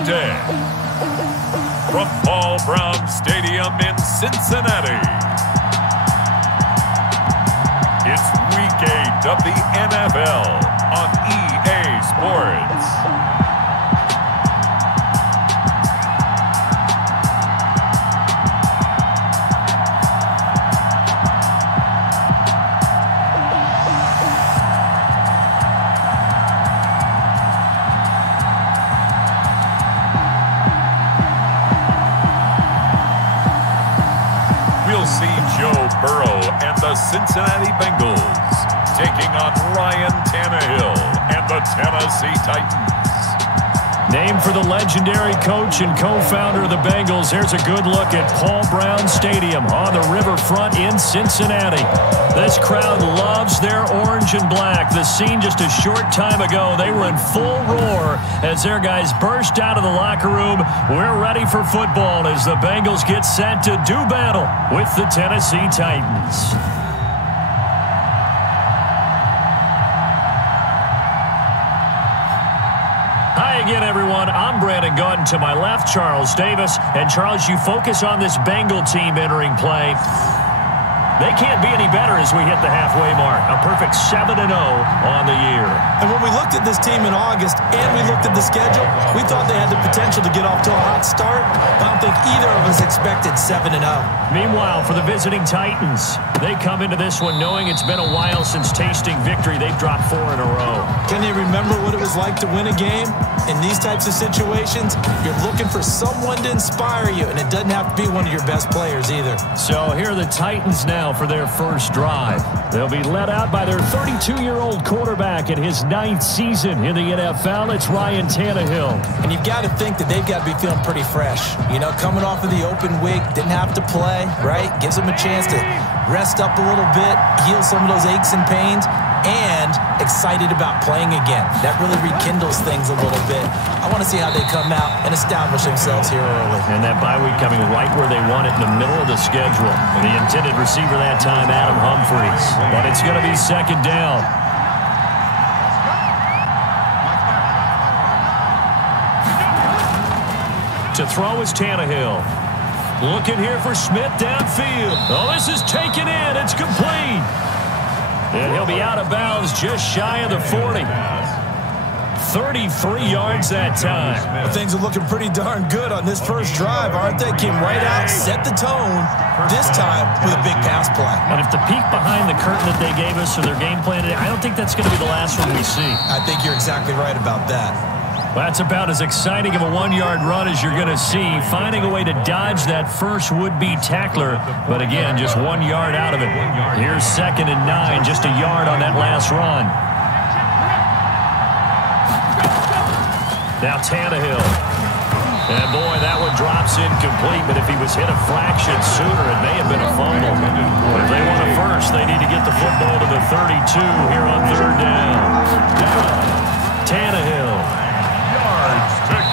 today. From Paul Brown Stadium in Cincinnati, it's Week 8 of the NFL on EA Sports. Burrow and the Cincinnati Bengals taking on Ryan Tannehill and the Tennessee Titans. Named for the legendary coach and co-founder of the Bengals, here's a good look at Paul Brown Stadium on the riverfront in Cincinnati. This crowd loves their orange and black. The scene just a short time ago, they were in full roar as their guys burst out of the locker room. We're ready for football as the Bengals get set to do battle with the Tennessee Titans. Hi again, everyone. I'm Brandon Gaunt. To my left, Charles Davis. And, Charles, you focus on this Bengal team entering play. They can't be any better as we hit the halfway mark. A perfect 7-0 on the year. And when we looked at this team in August and we looked at the schedule, we thought they had the potential to get off to a hot start. I don't think either of us expected 7-0. Meanwhile, for the visiting Titans, they come into this one knowing it's been a while since tasting victory. They've dropped 4 in a row. Can they remember what it was like to win a game? In these types of situations, you're looking for someone to inspire you, and it doesn't have to be one of your best players either. So here are the Titans now for their first drive. They'll be led out by their 32-year-old quarterback in his 9th season in the NFL. It's Ryan Tannehill. And you've got to think that they've got to be feeling pretty fresh. You know, coming off of the open week, didn't have to play, right? Gives them a chance to rest up a little bit, heal some of those aches and pains, and excited about playing again. That really rekindles things a little bit. I want to see how they come out and establish themselves here early. And that bye week coming right where they want it, in the middle of the schedule. The intended receiver that time, Adam Humphries. But it's going to be second down. To throw is Tannehill. Looking here for Smith downfield. Oh, this is taken in. It's complete. And he'll be out of bounds just shy of the 40. 33 yards that time. Well, things are looking pretty darn good on this first drive, aren't they? Came right out, set the tone, this time with a big pass play. And if the peek behind the curtain that they gave us for their game plan today, I don't think that's going to be the last one we see. I think you're exactly right about that. That's about as exciting of a 1-yard run as you're going to see, finding a way to dodge that first would-be tackler. But again, just 1 yard out of it. Here's 2nd and 9, just a yard on that last run. Now Tannehill. And boy, that one drops incomplete, but if he was hit a fraction sooner, it may have been a fumble. But if they want a first, they need to get the football to the 32 here on 3rd down. Tannehill.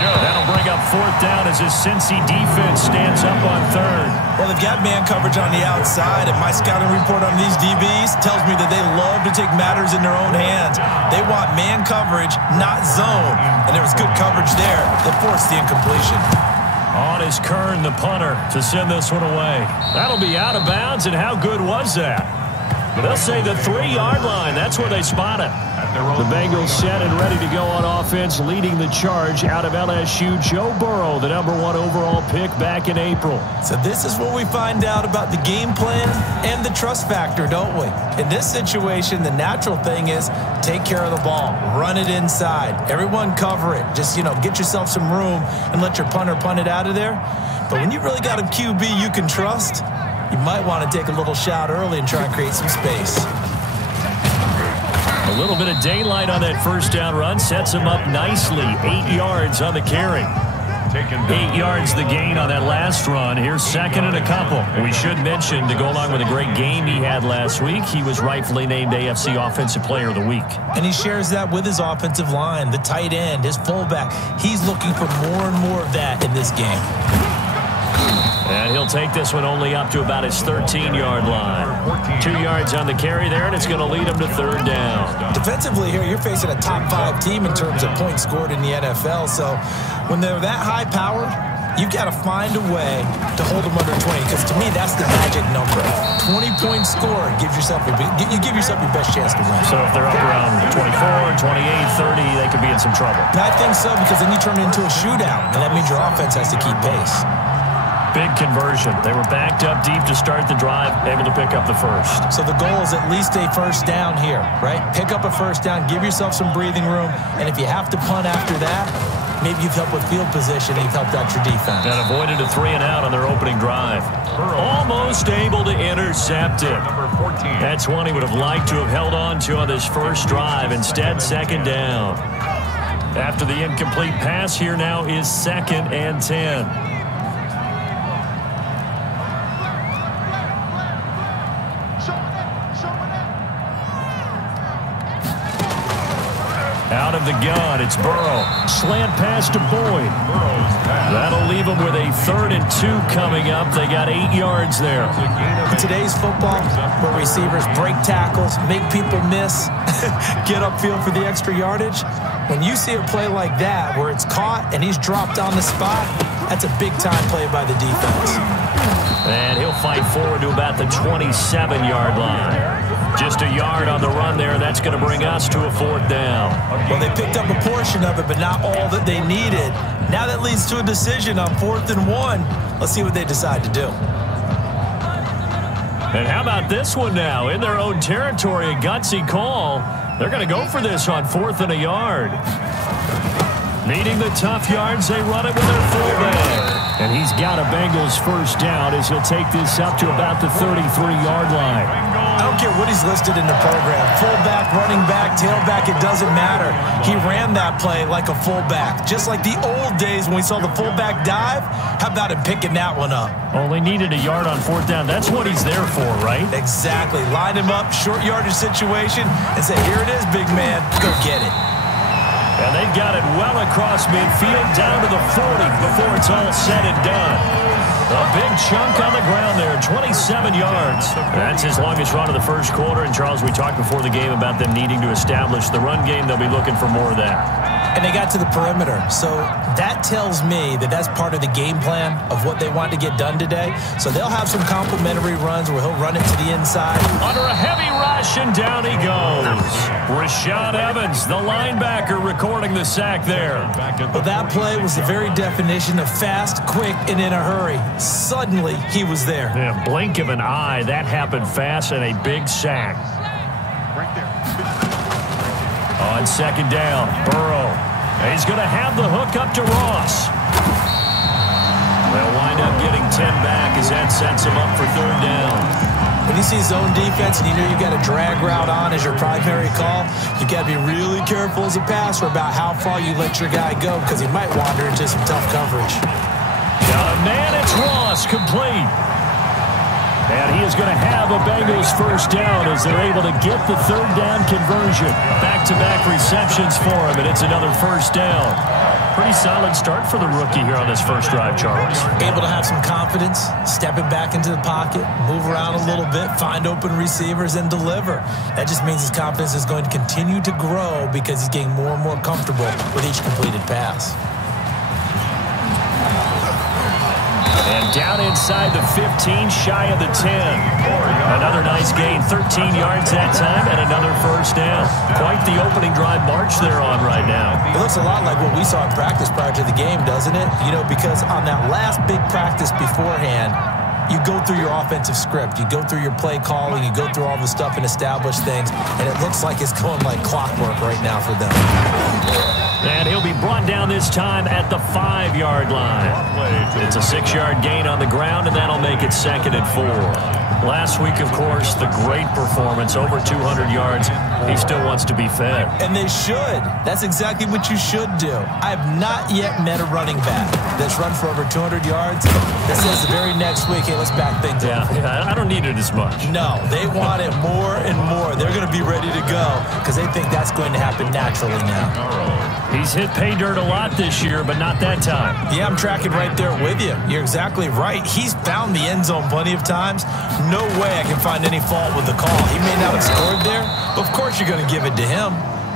That'll bring up 4th down as his Cincy defense stands up on 3rd. Well, they've got man coverage on the outside, and my scouting report on these DBs tells me that they love to take matters in their own hands. They want man coverage, not zone. And there was good coverage there that forced the incompletion. On is Kern, the punter, to send this one away. That'll be out of bounds, and how good was that? They'll say the 3-yard line. That's where they spot it. The Bengals set and ready to go on offense, leading the charge out of LSU, Joe Burrow, the #1 overall pick back in April. So this is what we find out about the game plan and the trust factor, don't we? In this situation, the natural thing is take care of the ball, run it inside. Everyone cover it. Just, get yourself some room and let your punter punt it out of there. But when you really got a QB you can trust, you might want to take a little shot early and try and create some space. A little bit of daylight on that first down run sets him up nicely. 8 yards on the carry. 8 yards the gain on that last run. Here's 2nd and a couple. We should mention, to go along with a great game he had last week, he was rightfully named AFC Offensive Player of the Week. And he shares that with his offensive line, the tight end, his fullback. He's looking for more and more of that in this game. And he'll take this one only up to about his 13-yard line. 2 yards on the carry there, and it's going to lead him to third down. Defensively here, you're facing a top-5 team in terms of points scored in the NFL. So when they're that high-powered, you've got to find a way to hold them under 20, because to me, that's the magic number. 20 points scored, you give yourself your best chance to win. So if they're up around 24, 28, 30, they could be in some trouble. And I think so, because then you turn it into a shootout, and that means your offense has to keep pace. Big conversion. They were backed up deep to start the drive, able to pick up the first. So the goal is at least a first down here, right? Pick up a first down, give yourself some breathing room, and if you have to punt after that, maybe you've helped with field position, you've helped out your defense. And avoided a 3-and-out on their opening drive. Almost able to intercept it. That's one he would have liked to have held on to on this first drive. Instead, second down. After the incomplete pass, here now is 2nd and 10. Out of the gun, it's Burrow. Slant pass to Boyd. That'll leave them with a 3rd and 2 coming up. They got 8 yards there. In today's football, where receivers break tackles, make people miss, get upfield for the extra yardage, when you see a play like that where it's caught and he's dropped on the spot, that's a big-time play by the defense. And he'll fight forward to about the 27-yard line. Just a yard on the run there. That's going to bring us to a 4th down. Well, they picked up a portion of it, but not all that they needed. Now that leads to a decision on 4th and 1. Let's see what they decide to do. And how about this one now? In their own territory, a gutsy call. They're going to go for this on 4th and a yard. Needing the tough yards, they run it with their fullback. And he's got a Bengals first down as he'll take this up to about the 33-yard line. I don't care what he's listed in the program. Fullback, running back, tailback, it doesn't matter. He ran that play like a fullback. Just like the old days when we saw the fullback dive. How about him picking that one up? Only needed a yard on 4th down. That's what he's there for, right? Exactly. Line him up, short yardage situation, and say, here it is, big man. Go get it. And they've got it well across midfield down to the 40 before it's all said and done. A big chunk on the ground there, 27 yards. That's his longest run of the first quarter. And, Charles, we talked before the game about them needing to establish the run game. They'll be looking for more of that. And they got to the perimeter. So that tells me that that's part of the game plan of what they want to get done today. So they'll have some complimentary runs where he'll run it to the inside. Under a heavy rush, and down he goes. Rashad Evans, the linebacker, recording the sack there. Well, that play was the very definition of fast, quick, and in a hurry. Suddenly, he was there. Yeah, blink of an eye. That happened fast, and a big sack. Right there. On second down, Burrow. He's going to have the hook up to Ross. They'll wind up getting 10 back as that sets him up for 3rd down. When you see zone defense and you know you've got a drag route on as your primary call, you've got to be really careful as a passer about how far you let your guy go, because he might wander into some tough coverage. Got a man, it's Ross, complete. And he is going to have a Bengals first down as they're able to get the 3rd down conversion. Back-to-back receptions for him, and it's another first down. Pretty solid start for the rookie here on this first drive, Charles. Able to have some confidence, stepping back into the pocket, move around a little bit, find open receivers, and deliver. That just means his confidence is going to continue to grow because he's getting more and more comfortable with each completed pass. And down inside the 15, shy of the 10. Another nice gain, 13 yards that time, and another first down. Quite the opening drive march they're on right now. It looks a lot like what we saw in practice prior to the game, doesn't it? You know, because on that last big practice beforehand, you go through your offensive script. You go through your play calling. You go through all the stuff and establish things. And it looks like it's going like clockwork right now for them. And he'll be brought down this time at the 5-yard line. It's a 6-yard gain on the ground, and that'll make it 2nd and 4. Last week, of course, the great performance, over 200 yards. He still wants to be fed. And they should. That's exactly what you should do. I have not yet met a running back that's run for over 200 yards that says the very next week, hey, let's back things up. Yeah, I don't need it as much. No, they want it more and more. They're going to be ready to go because they think that's going to happen naturally now. He's hit pay dirt a lot this year, but not that time. Yeah, I'm tracking right there with you. You're exactly right. He's found the end zone plenty of times. No way I can find any fault with the call. He may not have scored there, but of course you're going to give it to him.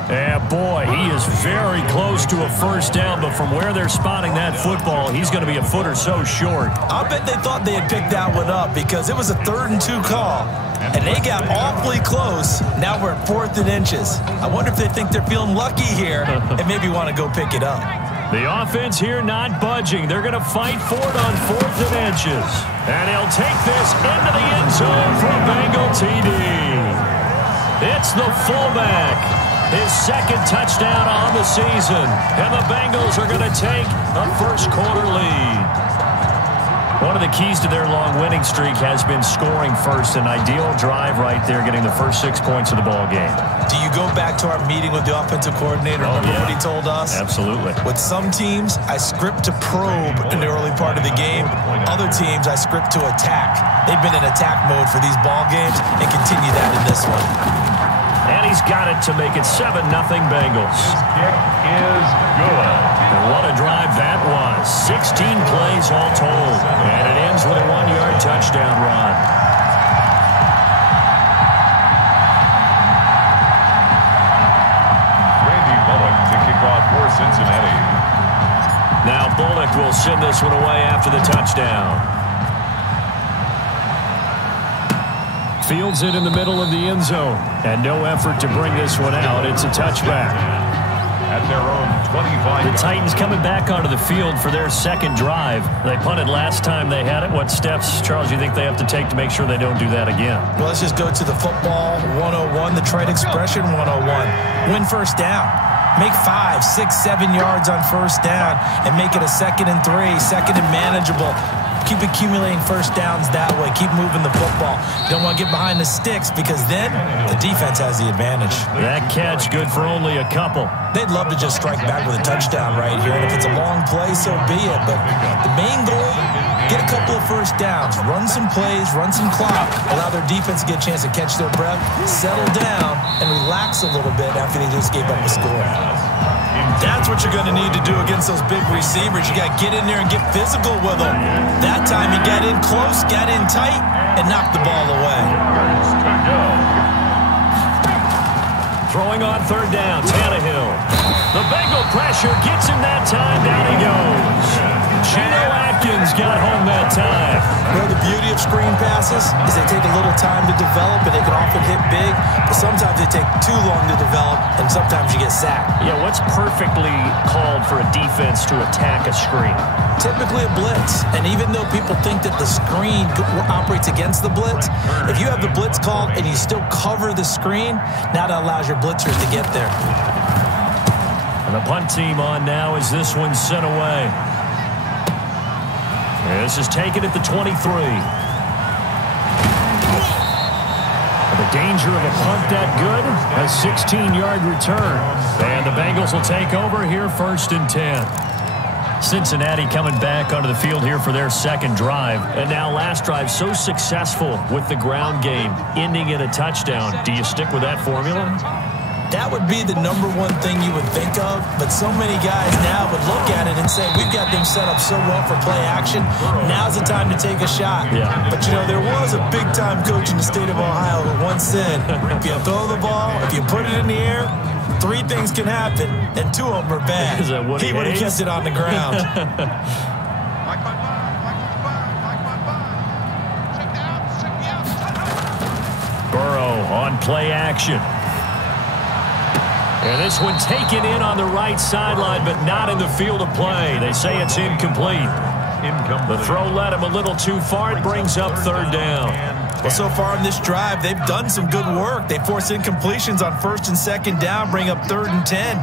Yeah, boy, he is very close to a first down, but from where they're spotting that football, he's going to be a foot or so short. I bet they thought they had picked that one up because it was a 3rd and 2 call, and they got awfully close. Now we're at 4th and inches. I wonder if they think they're feeling lucky here and maybe want to go pick it up. The offense here not budging. They're going to fight for it on 4th and inches. And he'll take this into the end zone for a Bengal TD. It's the fullback. His 2nd touchdown on the season. And the Bengals are going to take a first-quarter lead. One of the keys to their long winning streak has been scoring first. An ideal drive right there, getting the first 6 points of the ball game. Do you go back to our meeting with the offensive coordinator? Remember what he told us? Absolutely. With some teams, I script to probe in the early part of the game. Other teams, I script to attack. They've been in attack mode for these ball games and continue that in this one. And he's got it to make it 7-0 Bengals. His kick is good. And what a drive that was. 16 plays all told. And it ends with a 1-yard touchdown run. Randy Bullock to kick off for Cincinnati. Now Bullock will send this one away after the touchdown. Fields it in the middle of the end zone. And no effort to bring this one out. It's a touchback. At their own 25. The Titans coming back onto the field for their 2nd drive. They punted last time they had it. What steps, Charles, you think they have to take to make sure they don't do that again? Well, let's just go to the football 101, the trade expression 101. Win first down. Make 5, 6, 7 yards on first down and make it a 2nd and 3, 2nd and manageable. Keep accumulating first downs that way. Keep moving the football. You don't want to get behind the sticks because then the defense has the advantage. That catch good for only a couple. They'd love to just strike back with a touchdown right here. And if it's a long play, so be it. But the main goal, get a couple of first downs. Run some plays, run some clock. Allow their defense to get a chance to catch their breath, settle down, and relax a little bit after they just gave up a score. That's what you're going to need to do against those big receivers. You got to get in there and get physical with them. That time he got in close, got in tight, and knocked the ball away. Throwing on 3rd down, Tannehill. The Bengal pressure gets him that time. Down he goes. Chino Atkins got home that time. You know, the beauty of screen passes is they take a little time to develop, and they can often hit big, but sometimes they take too long to develop, and sometimes you get sacked. Yeah, what's perfectly called for a defense to attack a screen? Typically a blitz, and even though people think that the screen operates against the blitz, if you have the blitz called and you still cover the screen, now that allows your blitzers to get there. And the punt team on now as this one's sent away. This is taken at the 23. The danger of a punt that good, a 16-yard return. And the Bengals will take over here 1st and 10. Cincinnati coming back onto the field here for their 2nd drive. And now last drive so successful with the ground game, ending in a touchdown. Do you stick with that formula? That would be the #1 thing you would think of, but so many guys now would look at it and say, we've got them set up so well for play action, now's the time to take a shot. Yeah. But, you know, there was a big-time coach in the state of Ohio who once said, if you throw the ball, if you put it in the air, 3 things can happen, and 2 of them are bad. He would have kept it on the ground. Burrow on play action. And this one taken in on the right sideline, but not in the field of play. They say it's incomplete. The throw led him a little too far. It brings up 3rd down. Well, so far in this drive, they've done some good work. They force incompletions on 1st and 2nd down, bring up 3rd and 10.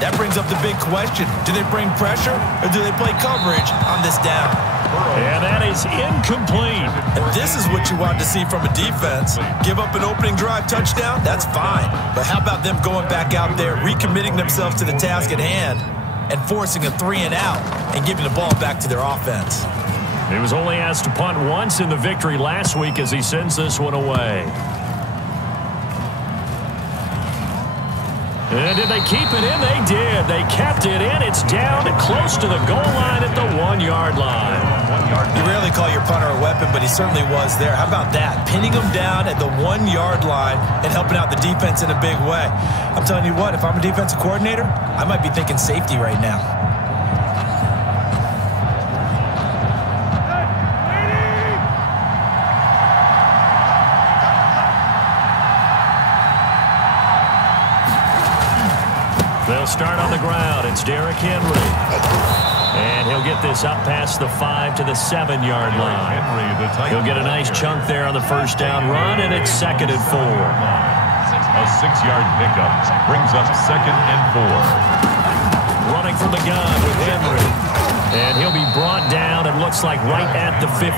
That brings up the big question. Do they bring pressure or do they play coverage on this down? And that is incomplete. And this is what you want to see from a defense. Give up an opening drive touchdown, that's fine. But how about them going back out there, recommitting themselves to the task at hand, and forcing a 3-and-out and giving the ball back to their offense? He was only asked to punt once in the victory last week as he sends this one away. And did they keep it in? They did. did. They kept it in. It's down close to the goal line at the 1-yard line. You rarely call your punter a weapon, but he certainly was there. How about that? Pinning him down at the 1-yard line and helping out the defense in a big way. I'm telling you what, if I'm a defensive coordinator, I might be thinking safety right now. They'll start on the ground. It's Derrick Henry. And he'll get this up past the 5 to the 7-yard line. He'll get a nice chunk there on the first down run, and it's 2nd and 4. A 6-yard pickup brings up 2nd and 4. Running from the gun with Henry. And he'll be brought down, and looks like right at the 15.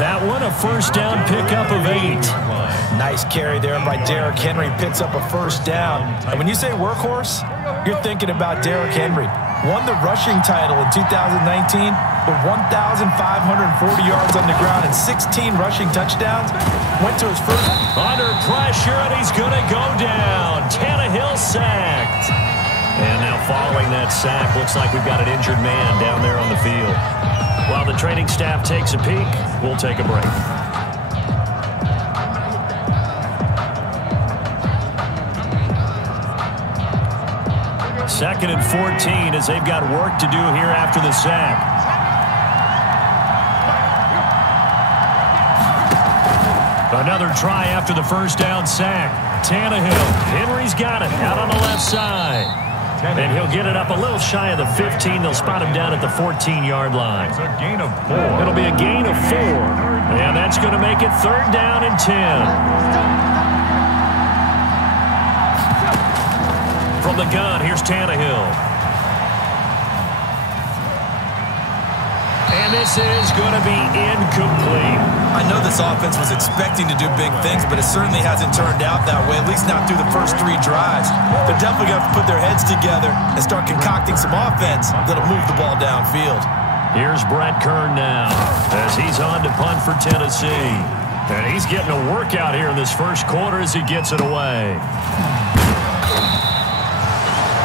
That one, a first down pickup of 8. Nice carry there by Derrick Henry. Picks up a first down. And when you say workhorse, you're thinking about Derrick Henry. Won the rushing title in 2019 with 1,540 yards on the ground and 16 rushing touchdowns. Went to his first. Under pressure, and he's going to go down. Tannehill sacked. And now following that sack, looks like we've got an injured man down there on the field. While the training staff takes a peek, we'll take a break. Second and 14 as they've got work to do here after the sack. Another try after the first down sack. Tannehill. Henry's got it out on the left side. And he'll get it up a little shy of the 15. They'll spot him down at the 14-yard line. It's a gain of 4. It'll be a gain of 4. And that's going to make it 3rd down and 10. From the gun, here's Tannehill. And this is going to be incomplete. I know this offense was expecting to do big things, but it certainly hasn't turned out that way, at least not through the first 3 drives. They're definitely going to have to put their heads together and start concocting some offense that'll move the ball downfield. Here's Brett Kern now as he's on to punt for Tennessee. And he's getting a workout here in this first quarter as he gets it away.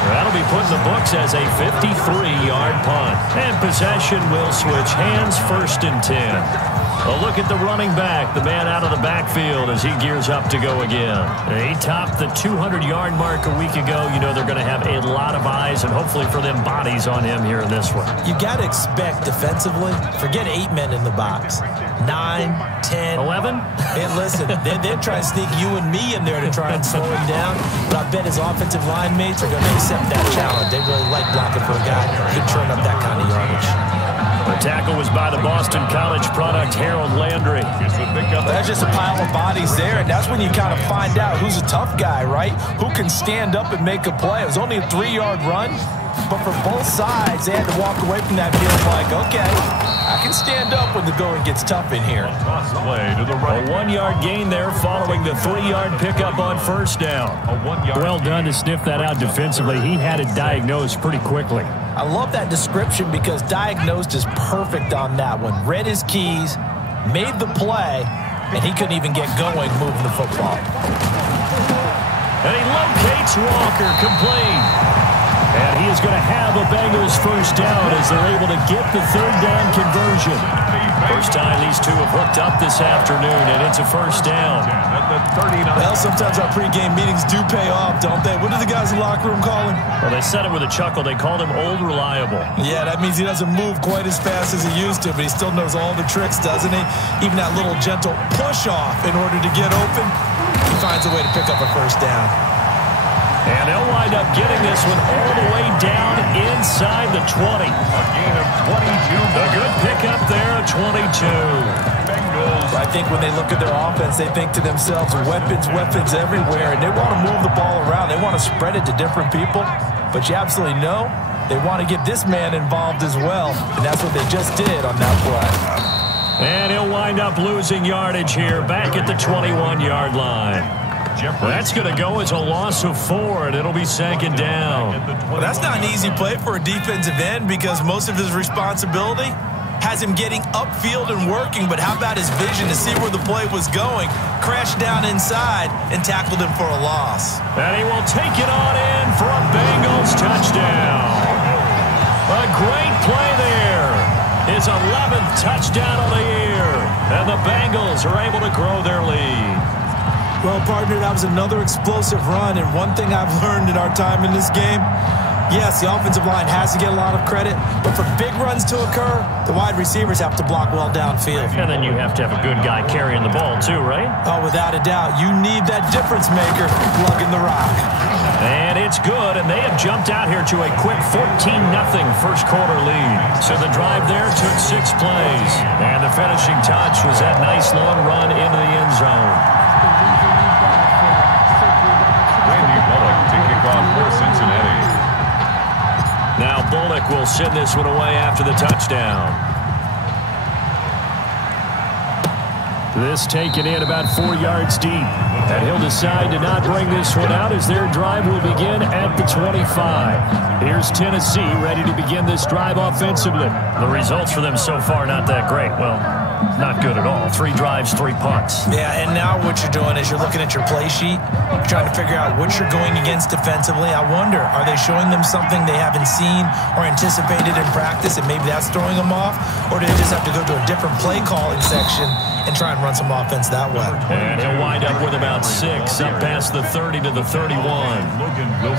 That'll be put in the books as a 53-yard punt. And possession will switch hands, 1st and 10. A look at the running back, the man out of the backfield as he gears up to go again. He topped the 200-yard mark a week ago. You know they're going to have a lot of eyes and hopefully for them bodies on him here in this one. You got to expect defensively, forget 8 men in the box. 9, 10. 11? And listen, they're trying to sneak you and me in there to try and slow him down. But I bet his offensive line mates are going to accept that challenge. They really like blocking for a guy who can turn up that kind of yardage. The tackle was by the Boston College product, Harold Landry. That's just a pile of bodies there, and that's when you kind of find out who's a tough guy, right? Who can stand up and make a play. It was only a 3-yard run, but for both sides, they had to walk away from that feeling like, okay, I can stand up when the going gets tough in here. A 1-yard gain there following the 3-yard pickup on first down. Well done to sniff that out defensively. He had it diagnosed pretty quickly. I love that description because diagnosed is perfect on that one. Read his keys, made the play, and he couldn't even get going moving the football. And he locates Walker, complete. And he is going to have a Bengals first down as they're able to get the 3rd down conversion. First time these two have hooked up this afternoon, and it's a first down. Well, sometimes our pregame meetings do pay off, don't they? What do the guys in the locker room call him? Well, they said it with a chuckle. They called him Old Reliable. Yeah, that means he doesn't move quite as fast as he used to, but he still knows all the tricks, doesn't he? Even that little gentle push-off in order to get open, he finds a way to pick up a first down. And they'll wind up getting this one all the way down inside the 20. A gain of 22. A good pickup there, 22. Bengals. I think when they look at their offense, they think to themselves, weapons, weapons everywhere, and they want to move the ball around. They want to spread it to different people, but you absolutely know they want to get this man involved as well, and that's what they just did on that play. And he'll wind up losing yardage here back at the 21-yard line. Well, that's going to go as a loss of 4, and it'll be 2nd down. Well, that's not an easy play for a defensive end because most of his responsibility has him getting upfield and working, but how about his vision to see where the play was going, crashed down inside, and tackled him for a loss. And he will take it on in for a Bengals touchdown. his 11th touchdown of the year. And the Bengals are able to grow their lead. Well, partner, that was another explosive run. And one thing I've learned in our time in this game, yes, the offensive line has to get a lot of credit, but for big runs to occur, the wide receivers have to block well downfield. And then you have to have a good guy carrying the ball too, right? Oh, without a doubt. You need that difference maker plugging the rock. And it's good, and they have jumped out here to a quick 14-0 first quarter lead. So the drive there took 6 plays. And the finishing touch was that nice long run into the end zone. To kick off for Cincinnati. Now Bullock will send this one away after the touchdown. This taken in about 4 yards deep. And he'll decide to not bring this one out as their drive will begin at the 25. Here's Tennessee ready to begin this drive offensively. The results for them so far not that great. Well, not good at all. 3 drives, 3 punts. Yeah, and now what you're doing is you're looking at your play sheet, trying to figure out what you're going against defensively. I wonder, are they showing them something they haven't seen or anticipated in practice, and maybe that's throwing them off? Or do they just have to go to a different play calling section and try and run some offense that way? And he'll wind up with about 6 up past the 30 to the 31.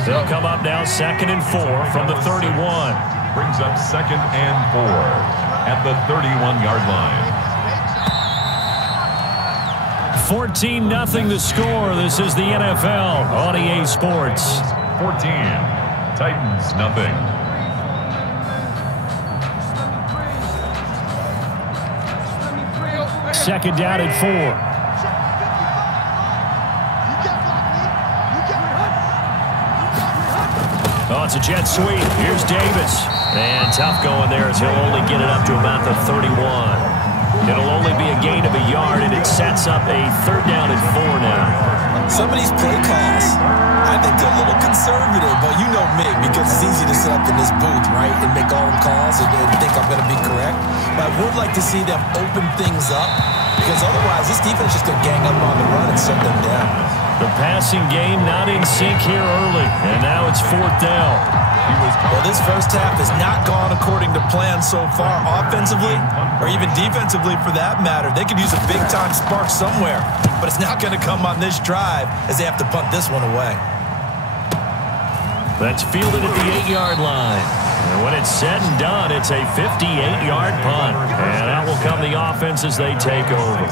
They'll come up now 2nd and 4 from the 31. Brings up 2nd and 4 at the 31-yard line. 14-0 the score. This is the NFL on EA Sports. 14. Titans, nothing. Second down at 4. Oh, it's a jet sweep. Here's Davis. And tough going there as he'll only get it up to about the 31. It'll only be a gain of a yard, and it sets up a 3rd down and 4 now. Some of these play calls, I think they're a little conservative, but you know me, because it's easy to sit up in this booth, right, and make all the calls and think I'm going to be correct. But I would like to see them open things up, because otherwise this defense is just going to gang up on the run and shut them down. The passing game not in sync here early, and now it's 4th down. Well, this first half has not gone according to plan so far offensively or even defensively for that matter. They could use a big-time spark somewhere, but it's not going to come on this drive as they have to punt this one away. That's fielded at the 8-yard line. And when it's said and done, it's a 58-yard punt. And out will come the offense as they take over.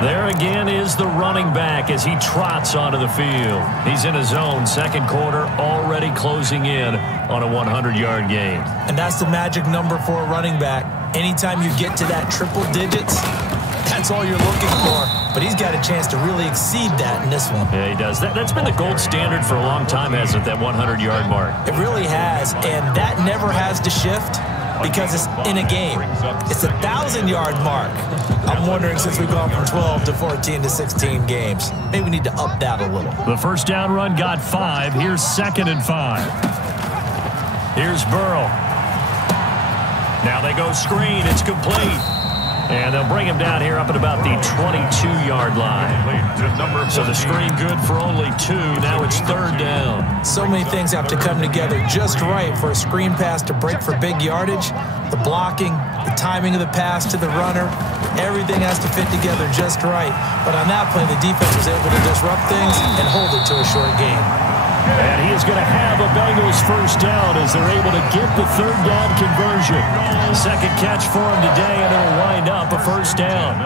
There again is the running back as he trots onto the field. He's in his zone, 2nd quarter, already closing in on a 100-yard game. And that's the magic number for a running back. Anytime you get to that triple digits, that's all you're looking for. But he's got a chance to really exceed that in this one. Yeah, he does. That's been the gold standard for a long time, hasn't it, that 100-yard mark? It really has, and that never has to shift because it's in a game. It's a 1,000-yard mark. I'm wondering, since we've gone from 12 to 14 to 16 games, maybe we need to up that a little. The first down run got 5. Here's 2nd and 5. Here's Burrow. Now they go screen. It's complete. And they'll bring him down here up at about the 22-yard line. So the screen good for only 2. Now it's 3rd down. So many things have to come together just right for a screen pass to break for big yardage. The blocking, the timing of the pass to the runner, everything has to fit together just right. But on that play, the defense was able to disrupt things and hold it to a short gain. And he is going to have a Bengals first down as they're able to get the 3rd down conversion. Second catch for him today, and it'll wind up a first down.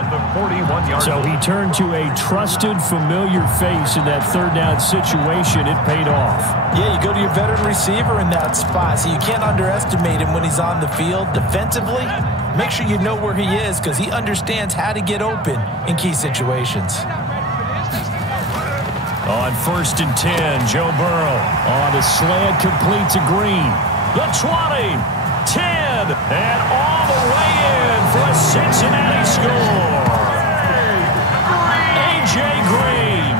So he turned to a trusted, familiar face in that 3rd down situation. It paid off. Yeah, you go to your veteran receiver in that spot, so you can't underestimate him when he's on the field. Defensively, make sure you know where he is because he understands how to get open in key situations. On 1st and 10, Joe Burrow on the slant, complete to Green. The 20, 10, and all the way in for a Cincinnati score. A.J. Green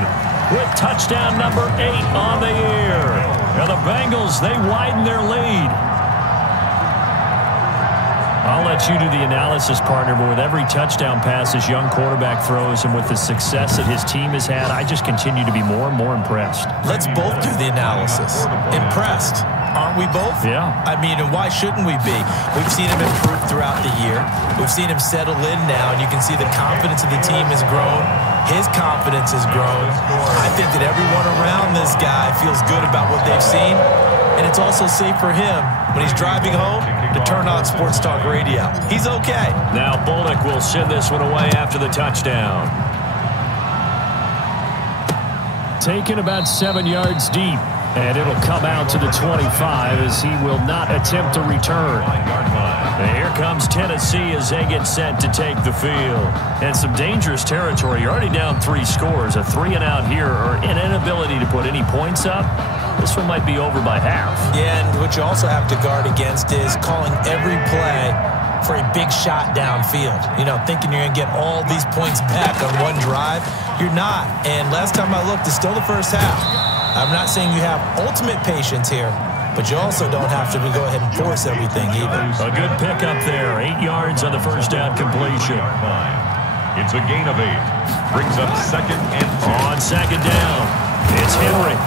with touchdown number 8 on the year. And the Bengals, they widen their lead. I'll let you do the analysis, partner, but with every touchdown pass this young quarterback throws and with the success that his team has had, I just continue to be more and more impressed. Let's both do the analysis. Impressed, aren't we both? Yeah. I mean, and why shouldn't we be? We've seen him improve throughout the year. We've seen him settle in now, and you can see the confidence of the team has grown. His confidence has grown. I think that everyone around this guy feels good about what they've seen, and it's also safe for him when he's driving home to turn on Sports Talk Radio. He's okay. Now Bullock will send this one away after the touchdown. Taken about 7 yards deep. And it'll come out to the 25 as he will not attempt to return. And here comes Tennessee as they get set to take the field. And some dangerous territory. You're already down 3 scores. A 3-and-out here or an inability to put any points up. This one might be over by half. Yeah, and what you also have to guard against is calling every play for a big shot downfield. You know, thinking you're going to get all these points back on one drive. You're not. And last time I looked, it's still the first half. I'm not saying you have ultimate patience here, but you also don't have to go ahead and force everything either. A good pickup there. 8 yards on the first down completion. It's a gain of 8. Brings up 2nd and 2. On 2nd down, it's Henry.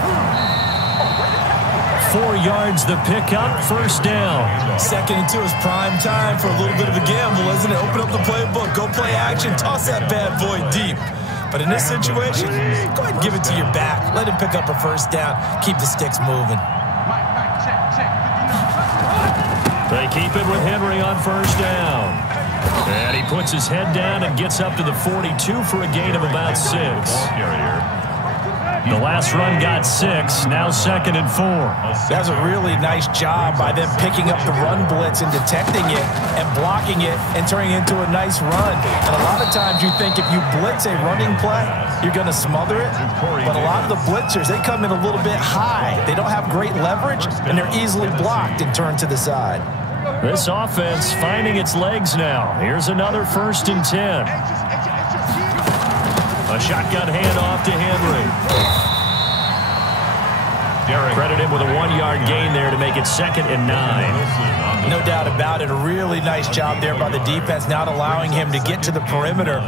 4 yards the pickup, first down. 2nd and 2 is prime time for a little bit of a gamble, isn't it? Open up the playbook, go play action, toss that bad boy deep. But in this situation, go ahead and give it to your back. Let him pick up a first down. Keep the sticks moving. They keep it with Henry on first down. And he puts his head down and gets up to the 42 for a gain of about 6. The last run got 6, now 2nd and 4. That's a really nice job by them picking up the run blitz and detecting it and blocking it and turning it into a nice run. And a lot of times you think if you blitz a running play, you're going to smother it. But a lot of the blitzers, they come in a little bit high. They don't have great leverage, and they're easily blocked and turned to the side. This offense finding its legs now. Here's another 1st and 10. A shotgun handoff to Henry. Credit him with a 1-yard gain there to make it 2nd and 9. No doubt about it. A really nice job there by the defense, not allowing him to get to the perimeter.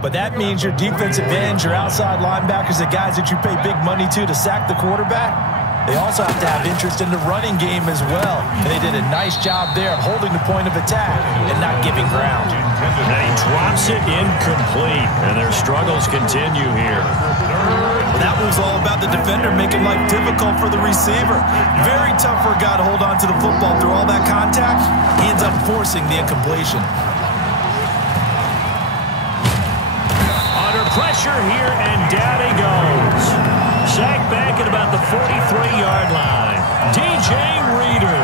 But that means your defensive ends, your outside linebackers, the guys that you pay big money to sack the quarterback, they also have to have interest in the running game as well. And they did a nice job there of holding the point of attack and not giving ground. And he drops it incomplete, and their struggles continue here. Well, that was all about the defender making life difficult for the receiver. Very tough for a guy to hold on to the football through all that contact. He ends up forcing the incompletion. Under pressure here, and down he goes. Sacked back at about the 43-yard line. DJ Reader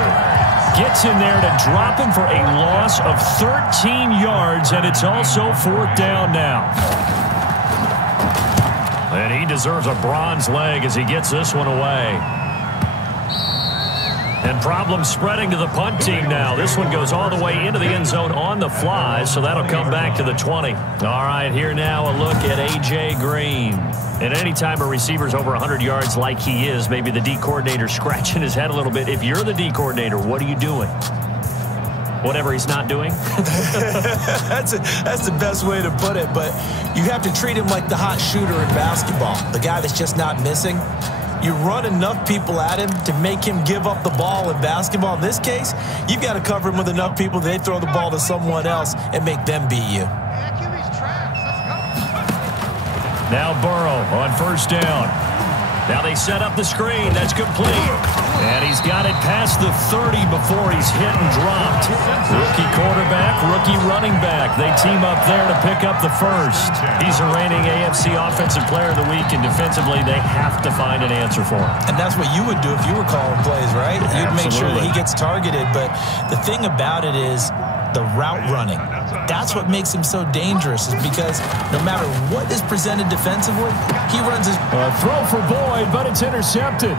gets in there to drop him for a loss of 13 yards, and it's also 4th down now. And he deserves a bronze leg as he gets this one away. And problems spreading to the punt team now. This one goes all the way into the end zone on the fly, so that'll come back to the 20. All right, here now a look at A.J. Green. And anytime a receiver's over 100 yards like he is, maybe the D coordinator scratching his head a little bit. If you're the D coordinator, what are you doing? Whatever he's not doing? That's the best way to put it, but you have to treat him like the hot shooter in basketball, the guy that's just not missing. You run enough people at him to make him give up the ball in basketball. In this case, you've got to cover him with enough people that they throw the ball to someone else and make them beat you. Now Burrow on first down. Now they set up the screen. That's complete. And he's got it past the 30 before he's hit and dropped. Rookie quarterback, rookie running back. They team up there to pick up the first. He's the reigning AFC Offensive Player of the Week, and defensively they have to find an answer for him. And that's what you would do if you were calling plays, right? You'd make sure that he gets targeted. But the thing about it is the route running. That's what makes him so dangerous, is because no matter what is presented defensively, he runs his... throw for Boyd, but it's intercepted.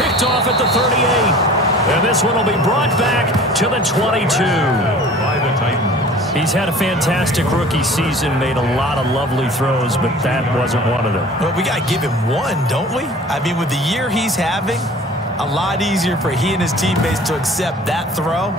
Picked off at the 38. And this one will be brought back to the 22. By the Titans. He's had a fantastic rookie season, made a lot of lovely throws, but that wasn't one of them. Well, we got to give him one, don't we? I mean, with the year he's having, a lot easier for he and his teammates to accept that throw,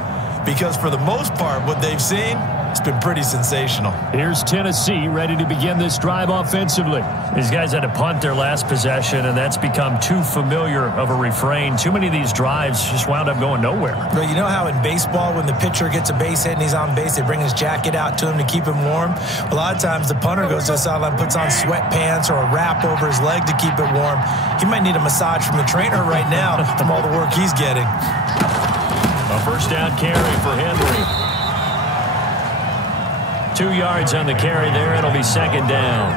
because for the most part, what they've seen, It's been pretty sensational. Here's Tennessee ready to begin this drive offensively. These guys had to punt their last possession, and that's become too familiar of a refrain. Too many of these drives just wound up going nowhere. Well, you know how in baseball when the pitcher gets a base hit and he's on base, they bring his jacket out to him to keep him warm? A lot of times the punter goes to the sideline, puts on sweatpants or a wrap over his leg to keep it warm. He might need a massage from the trainer right now from all the work he's getting. A first down carry for Henry. 2 yards on the carry there. It'll be second down.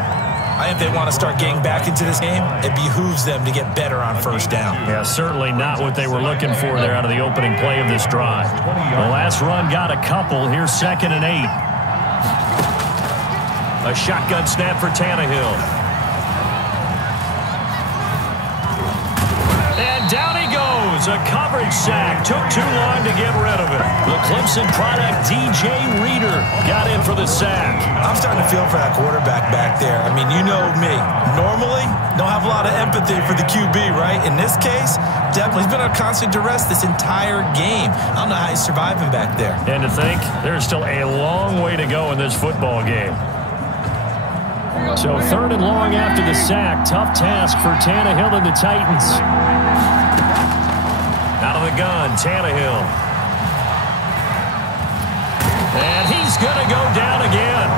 I think they want to start getting back into this game. It behooves them to get better on first down. Yeah, certainly not what they were looking for there out of the opening play of this drive. The last run got a couple. Here's 2nd and 8. A shotgun snap for Tannehill. And down he goes. A coverage sack. Took too long to get rid of it. The Clemson product, DJ Reader, got in for the sack. I'm starting to feel for that quarterback back there. I mean, you know me. Normally, don't have a lot of empathy for the QB, right? In this case, definitely he's been on constant duress this entire game. I don't know how he's surviving back there. And to think, there's still a long way to go in this football game. So 3rd and long after the sack. Tough task for Tannehill and the Titans. Out of the gun, Tannehill. And he's going to go down again.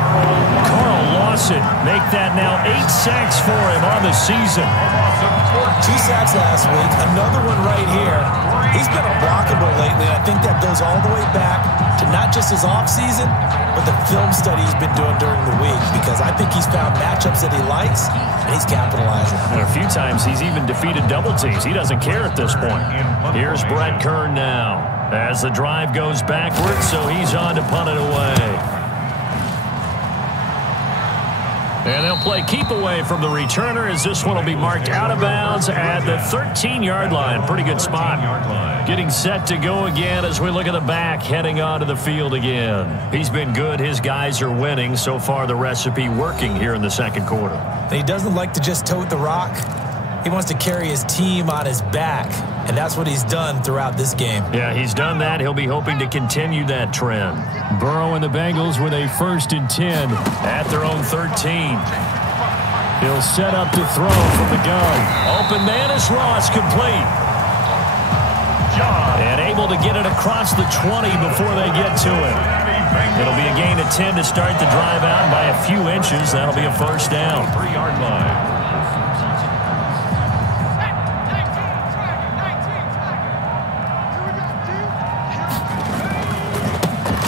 Carl Lawson make that now 8 sacks for him on the season. 2 sacks last week, another one right here. He's been unblockable lately, and I think that goes all the way back to not just his offseason, but the film study he's been doing during the week, because I think he's found matchups that he likes, and he's capitalizing. And a few times he's even defeated double teams. He doesn't care at this point. Here's Brett Kern now as the drive goes backwards, so he's on to punt it away. And they'll play keep away from the returner as this one will be marked out of bounds at the 13-yard line. Pretty good spot. Getting set to go again as we look at the back heading onto the field again. He's been good. His guys are winning. So far the recipe working here in the second quarter. He doesn't like to just tote the rock. He wants to carry his team on his back, and that's what he's done throughout this game. Yeah, he's done that. He'll be hoping to continue that trend. Burrow and the Bengals with a 1st and 10 at their own 13. He'll set up to throw from the gun. Open man is Ross, complete. And able to get it across the 20 before they get to him. It'll be a gain of 10 to start the drive out by a few inches. That'll be a first down. 3-yard line.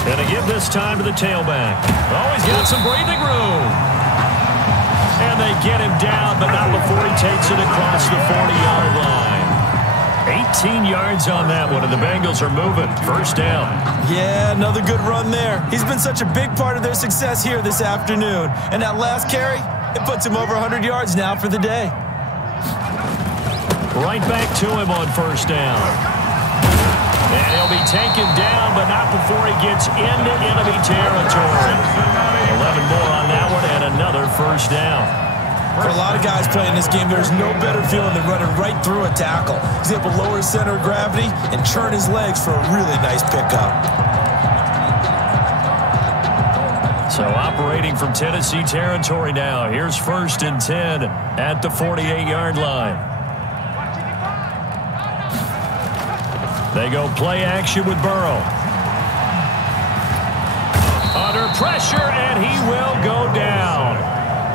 And to give this time to the tailback. Oh, he's got some breathing room. And they get him down, but not before he takes it across the 40-yard line. 18 yards on that one, and the Bengals are moving. First down. Yeah, another good run there. He's been such a big part of their success here this afternoon. And that last carry, it puts him over 100 yards now for the day. Right back to him on first down. And he'll be taken down, but not before he gets into enemy territory. 11 more on that one, and another first down. For a lot of guys playing this game, there's no better feeling than running right through a tackle. He's able to lower his center of gravity and churn his legs for a really nice pickup. So operating from Tennessee territory now. Here's 1st and 10 at the 48-yard line. They go play action with Burrow. Under pressure, and he will go down.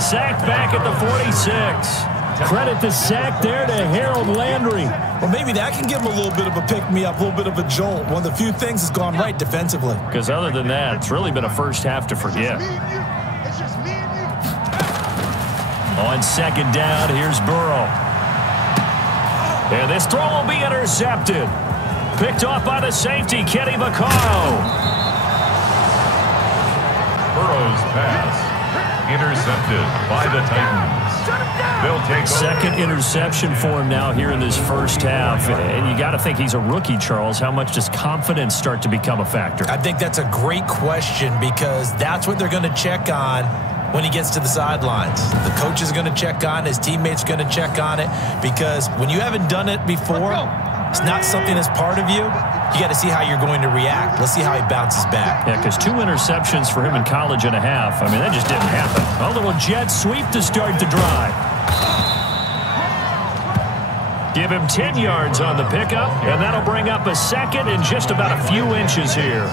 Sacked back at the 46. Credit the sack there to Harold Landry. Well, maybe that can give him a little bit of a pick-me-up, a little bit of a jolt. One of the few things that's gone right defensively. Because other than that, it's really been a first half to forget. On second down, here's Burrow. And this throw will be intercepted. Picked off by the safety, Kenny Vaccaro. Burrow's pass intercepted by the Titans. They'll take second interception for him now here in this first half. And you got to think he's a rookie, Charles. How much does confidence start to become a factor? I think that's a great question because that's what they're going to check on when he gets to the sidelines. The coach is going to check on it. His teammates are going to check on it because when you haven't done it before, it's not something that's part of you, you got to see how you're going to react. Let's see how he bounces back. Yeah, because 2 interceptions for him in college and a half. I mean, that just didn't happen. A little jet sweep to start the drive. Give him 10 yards on the pickup, and that'll bring up a second in just about a few inches here.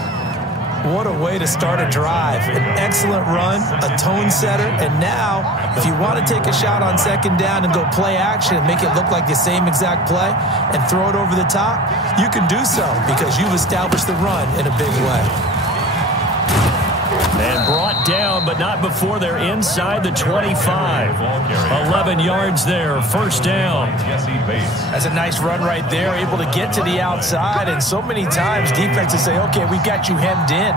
What a way to start a drive. An excellent run, a tone setter, and now if you want to take a shot on second down and go play action and make it look like the same exact play and throw it over the top, you can do so because you've established the run in a big way. And brought down, but not before they're inside the 25. 11 yards there, first down. That's a nice run right there, able to get to the outside. And so many times defenses say, okay, we got you hemmed in.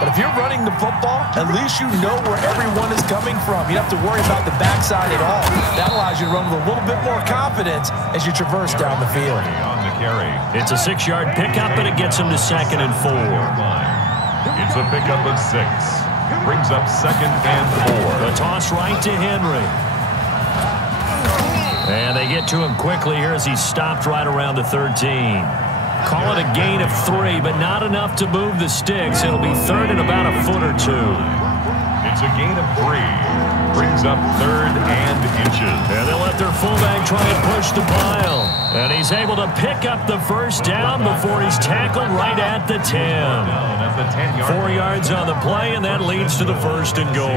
But if you're running the football, at least you know where everyone is coming from. You don't have to worry about the backside at all. That allows you to run with a little bit more confidence as you traverse down the field. It's a 6-yard pickup, and it gets him to 2nd and 4. It's a pickup of 6. Brings up 2nd and 4. The toss right to Henry. And they get to him quickly here as he's stopped right around the 13. Call it a gain of 3, but not enough to move the sticks. It'll be 3rd and about a foot or 2. It's a gain of 3. Brings up 3rd and inches. And they'll let their fullback try and push the pile. And he's able to pick up the first down before he's tackled right at the 10. 4 yards on the play, and that leads to the 1st and goal.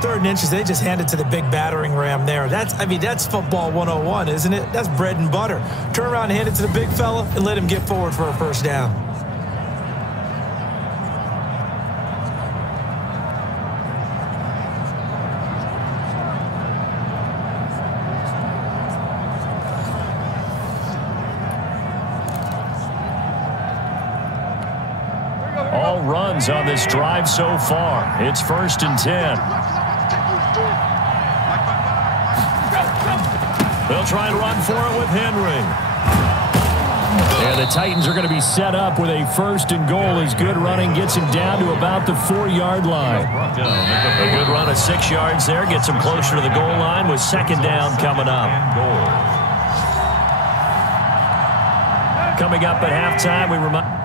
3rd and inches, they just hand it to the big battering ram there. That's football 101, isn't it? That's bread and butter. Turn around and hand it to the big fella and let him get forward for a first down. All runs on this drive so far. It's 1st and 10. They'll try and run for it with Henry. And the Titans are going to be set up with a 1st and goal as good running gets him down to about the 4-yard line. A good run of 6 yards there gets him closer to the goal line with 2nd down coming up. Coming up at halftime, we remind...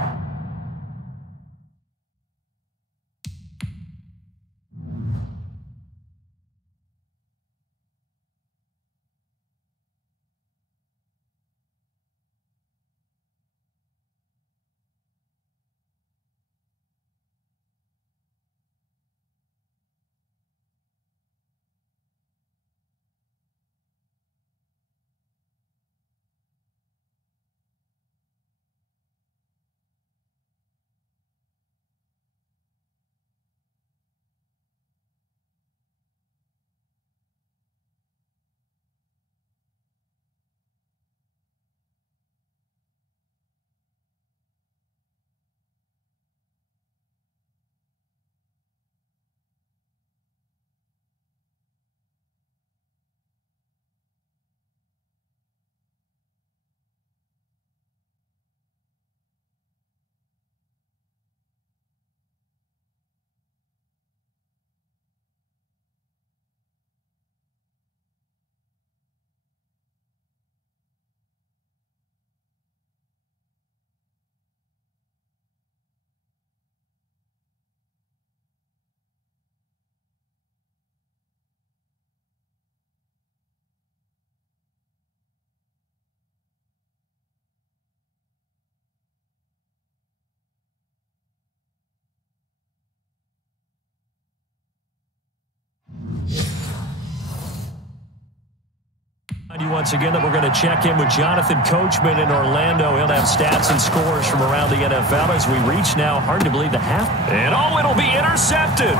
Once again that we're going to check in with Jonathan Coachman in Orlando. He'll have stats and scores from around the NFL as we reach now, hard to believe, the half. And it'll be intercepted.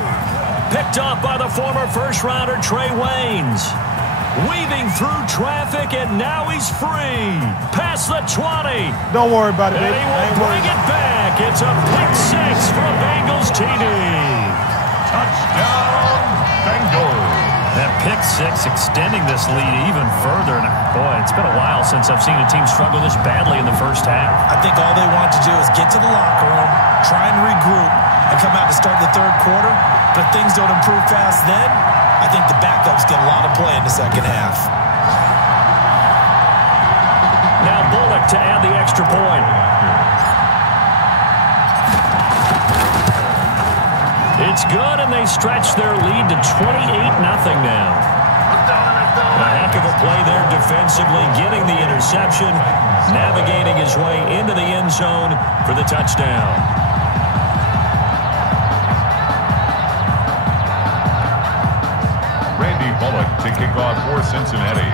Picked off by the former first-rounder Trey Waynes. Weaving through traffic, and now he's free. Past the 20. Don't worry about it, baby. And he will bring it back. It's a pick 6 for a Bengals TD. Touchdown, Bengals. That pick 6 extending this lead even further. And boy, it's been a while since I've seen a team struggle this badly in the first half. I think all they want to do is get to the locker room, try and regroup, and come out to start the 3rd quarter. But if things don't improve fast then, I think the backups get a lot of play in the second half. Now Bullock to add the extra point. It's good, and they stretch their lead to 28-0 now. A heck of a play there defensively, getting the interception, navigating his way into the end zone for the touchdown. Randy Bullock to kick off for Cincinnati.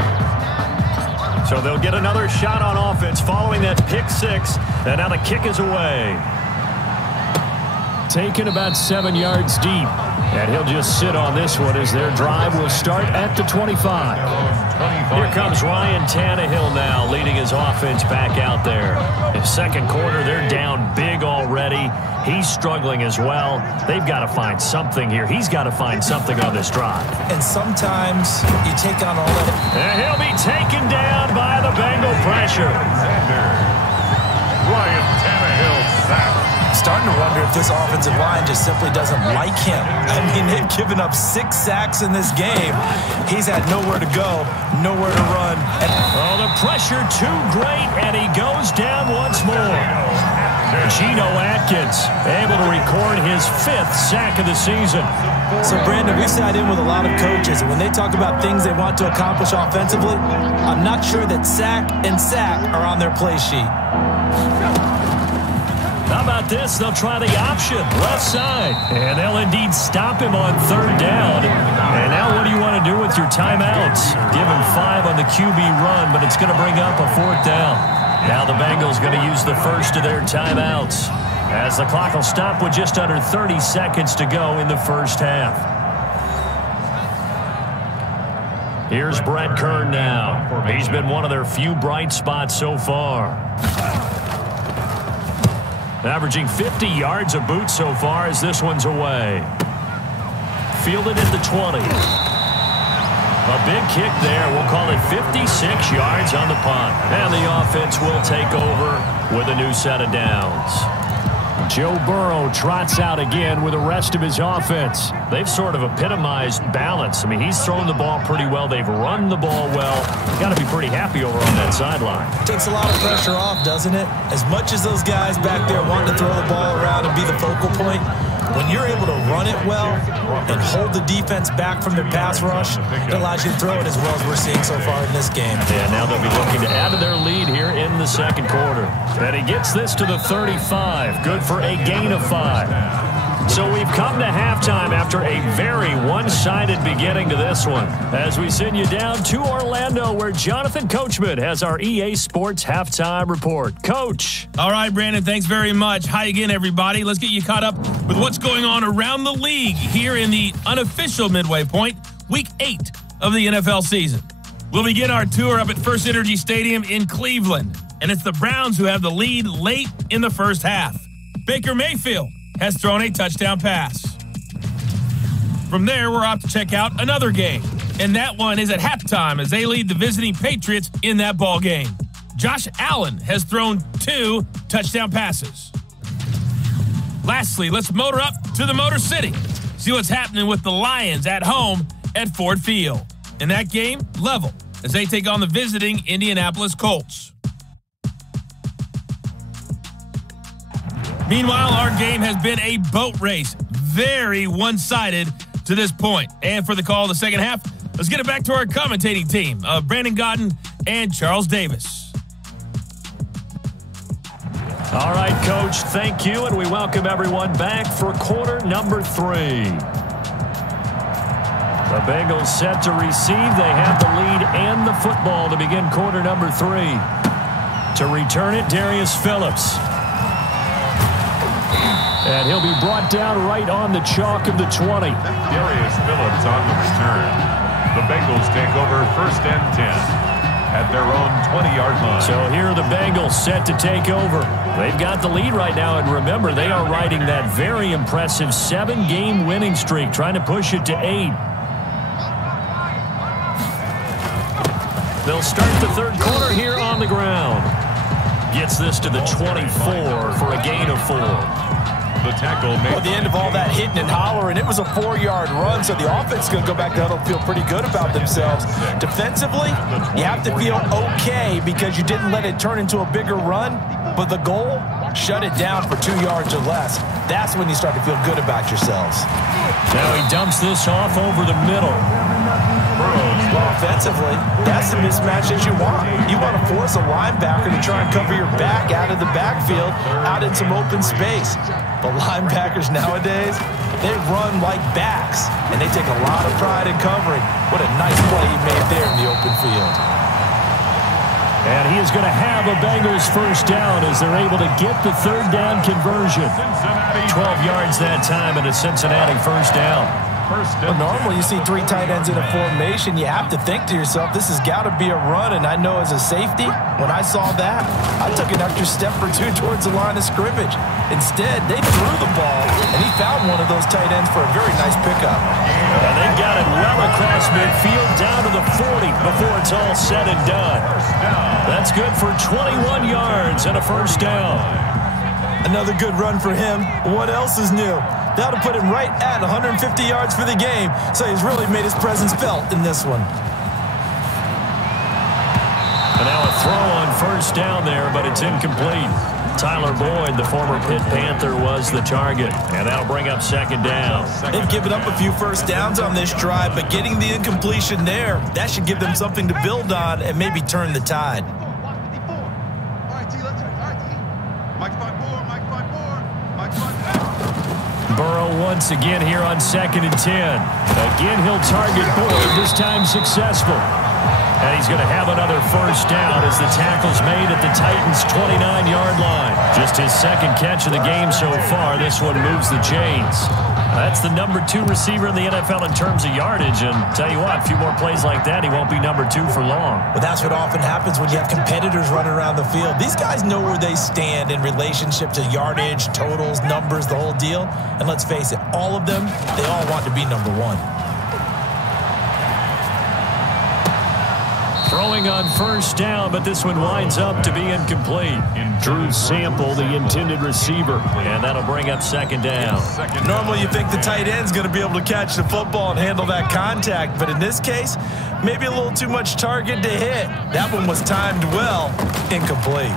So they'll get another shot on offense following that pick six, and now the kick is away. Taken about 7 yards deep. And he'll just sit on this one as their drive will start at the 25. Here comes Ryan Tannehill now leading his offense back out there. In second quarter, they're down big already. He's struggling as well. They've got to find something here. He's got to find something on this drive. And sometimes you take on all that. And he'll be taken down by the Bengal pressure. Ryan Tannehill sacked. Starting to wonder if this offensive line just simply doesn't like him. I mean, they've given up 6 sacks in this game. He's had nowhere to go, nowhere to run. Oh, the pressure too great, and he goes down once more. Geno Atkins able to record his 5th sack of the season. So, Brandon, we sat in with a lot of coaches, and when they talk about things they want to accomplish offensively, I'm not sure that sack and sack are on their play sheet. How about this? They'll try the option, left side. And they'll indeed stop him on 3rd down. And now what do you want to do with your timeouts? Give him 5 on the QB run, but it's going to bring up a 4th down. Now the Bengals going to use the first of their timeouts, as the clock will stop with just under 30 seconds to go in the first half. Here's Brett Kern now. He's been one of their few bright spots so far. Averaging 50 yards a boot so far as this one's away. Fielded at the 20. A big kick there. We'll call it 56 yards on the punt. And the offense will take over with a new set of downs. Joe Burrow trots out again with the rest of his offense. They've sort of epitomized balance. I mean, he's thrown the ball pretty well. They've run the ball well. Got to be pretty happy over on that sideline. Takes a lot of pressure off, doesn't it? As much as those guys back there want to throw the ball around and be the focal point, when you're able to run it well and hold the defense back from their pass rush, it allows you to throw it as well as we're seeing so far in this game. Yeah, now they'll be looking to add to their lead here in the second quarter. And he gets this to the 35. Good for a gain of 5. So we've come to halftime after a very one-sided beginning to this one, as we send you down to Orlando, where Jonathan Coachman has our EA Sports halftime report. Coach. All right, Brandon, thanks very much. Hi again, everybody. Let's get you caught up with what's going on around the league here in the unofficial midway point, Week 8 of the NFL season. We'll begin our tour up at First Energy Stadium in Cleveland, and it's the Browns who have the lead late in the first half. Baker Mayfield has thrown a touchdown pass. From there, we're off to check out another game, and that one is at halftime as they lead the visiting Patriots in that ball game. Josh Allen has thrown 2 touchdown passes. Lastly, let's motor up to the Motor City, see what's happening with the Lions at home at Ford Field. In that game, level as they take on the visiting Indianapolis Colts. Meanwhile, our game has been a boat race, very one-sided to this point. And for the call of the second half, let's get it back to our commentating team of Brandon Godden and Charles Davis. All right, Coach, thank you, and we welcome everyone back for quarter number 3. The Bengals set to receive. They have the lead and the football to begin quarter number 3. To return it, Darius Phillips. And he'll be brought down right on the chalk of the 20. Darius Phillips on the return. The Bengals take over 1st and 10 at their own 20-yard line. So here are the Bengals set to take over. They've got the lead right now, and remember, they are riding that very impressive 7-game winning streak, trying to push it to 8. They'll start the third quarter here on the ground. Gets this to the 24 for a gain of 4. the tackle made. Well, at the end of all that hitting and hollering, it was a 4-yard run, so the offense is going to go back to huddle and feel pretty good about themselves. Defensively, you have to feel okay because you didn't let it turn into a bigger run, but the goal, shut it down for 2 yards or less. That's when you start to feel good about yourselves. Now he dumps this off over the middle. Well, offensively, that's the mismatch that you want. You want to force a linebacker to try and cover your back out of the backfield, out in some open space. But linebackers nowadays, they run like backs, and they take a lot of pride in covering. What a nice play he made there in the open field. And he is going to have a Bengals first down as they're able to get the third down conversion. 12 yards that time and a Cincinnati first down. Well, normally you see 3 tight ends in a formation, you have to think to yourself, this has got to be a run, and I know as a safety, when I saw that, I took an extra step or 2 towards the line of scrimmage. Instead, they threw the ball, and he found one of those tight ends for a very nice pickup. And they got it well across midfield down to the 40 before it's all said and done. That's good for 21 yards and a first down. Another good run for him. What else is new? That'll put him right at 150 yards for the game, so he's really made his presence felt in this one. And now a throw on first down there, but it's incomplete. Tyler Boyd, the former Pitt Panther, was the target, and that'll bring up second down. They've given up a few first downs on this drive, but getting the incompletion there, that should give them something to build on and maybe turn the tide. Burrow once again here on 2nd and 10. Again, he'll target Boyd, this time successful. And he's going to have another first down as the tackle's made at the Titans' 29-yard line. Just his second catch of the game so far. This one moves the chains. That's the number 2 receiver in the NFL in terms of yardage. And tell you what, a few more plays like that, he won't be number 2 for long. But that's what often happens when you have competitors running around the field. These guys know where they stand in relationship to yardage, totals, numbers, the whole deal. And let's face it, all of them, they all want to be number 1. Throwing on first down, but this one winds up to be incomplete. Drew Sample, the intended receiver, and that'll bring up second down. Normally you think the tight end's going to be able to catch the football and handle that contact, but in this case, maybe a little too much target to hit. That one was timed well, incomplete.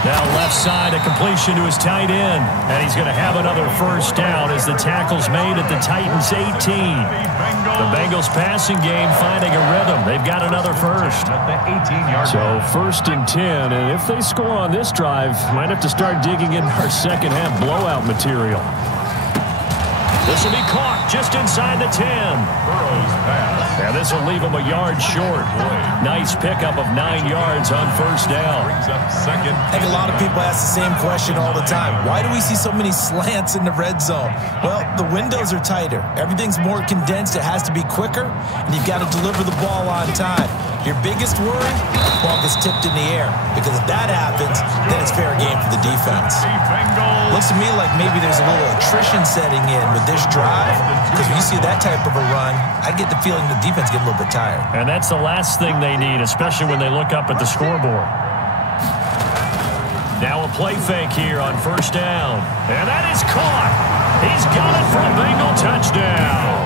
Now left side, a completion to his tight end, and he's going to have another first down as the tackle's made at the Titans' 18. The Bengals passing game finding a rhythm. They've got another first. So 1st and 10, and if they score on this drive, might have to start digging in our second half blowout material. This will be caught just inside the 10. And this will leave him a yard short. Nice pickup of 9 yards on first down. I think a lot of people ask the same question all the time. Why do we see so many slants in the red zone? Well, the windows are tighter. Everything's more condensed. It has to be quicker, and you've got to deliver the ball on time. Your biggest worry? The ball gets tipped in the air, because if that happens, then it's fair game for the defense. Looks to me like maybe there's a little attrition setting in with this drive, because when you see that type of a run, I get the feeling the defense get a little bit tired. And that's the last thing they need, especially when they look up at the scoreboard. Now a play fake here on first down. And that is caught. He's got it for a Bengal touchdown.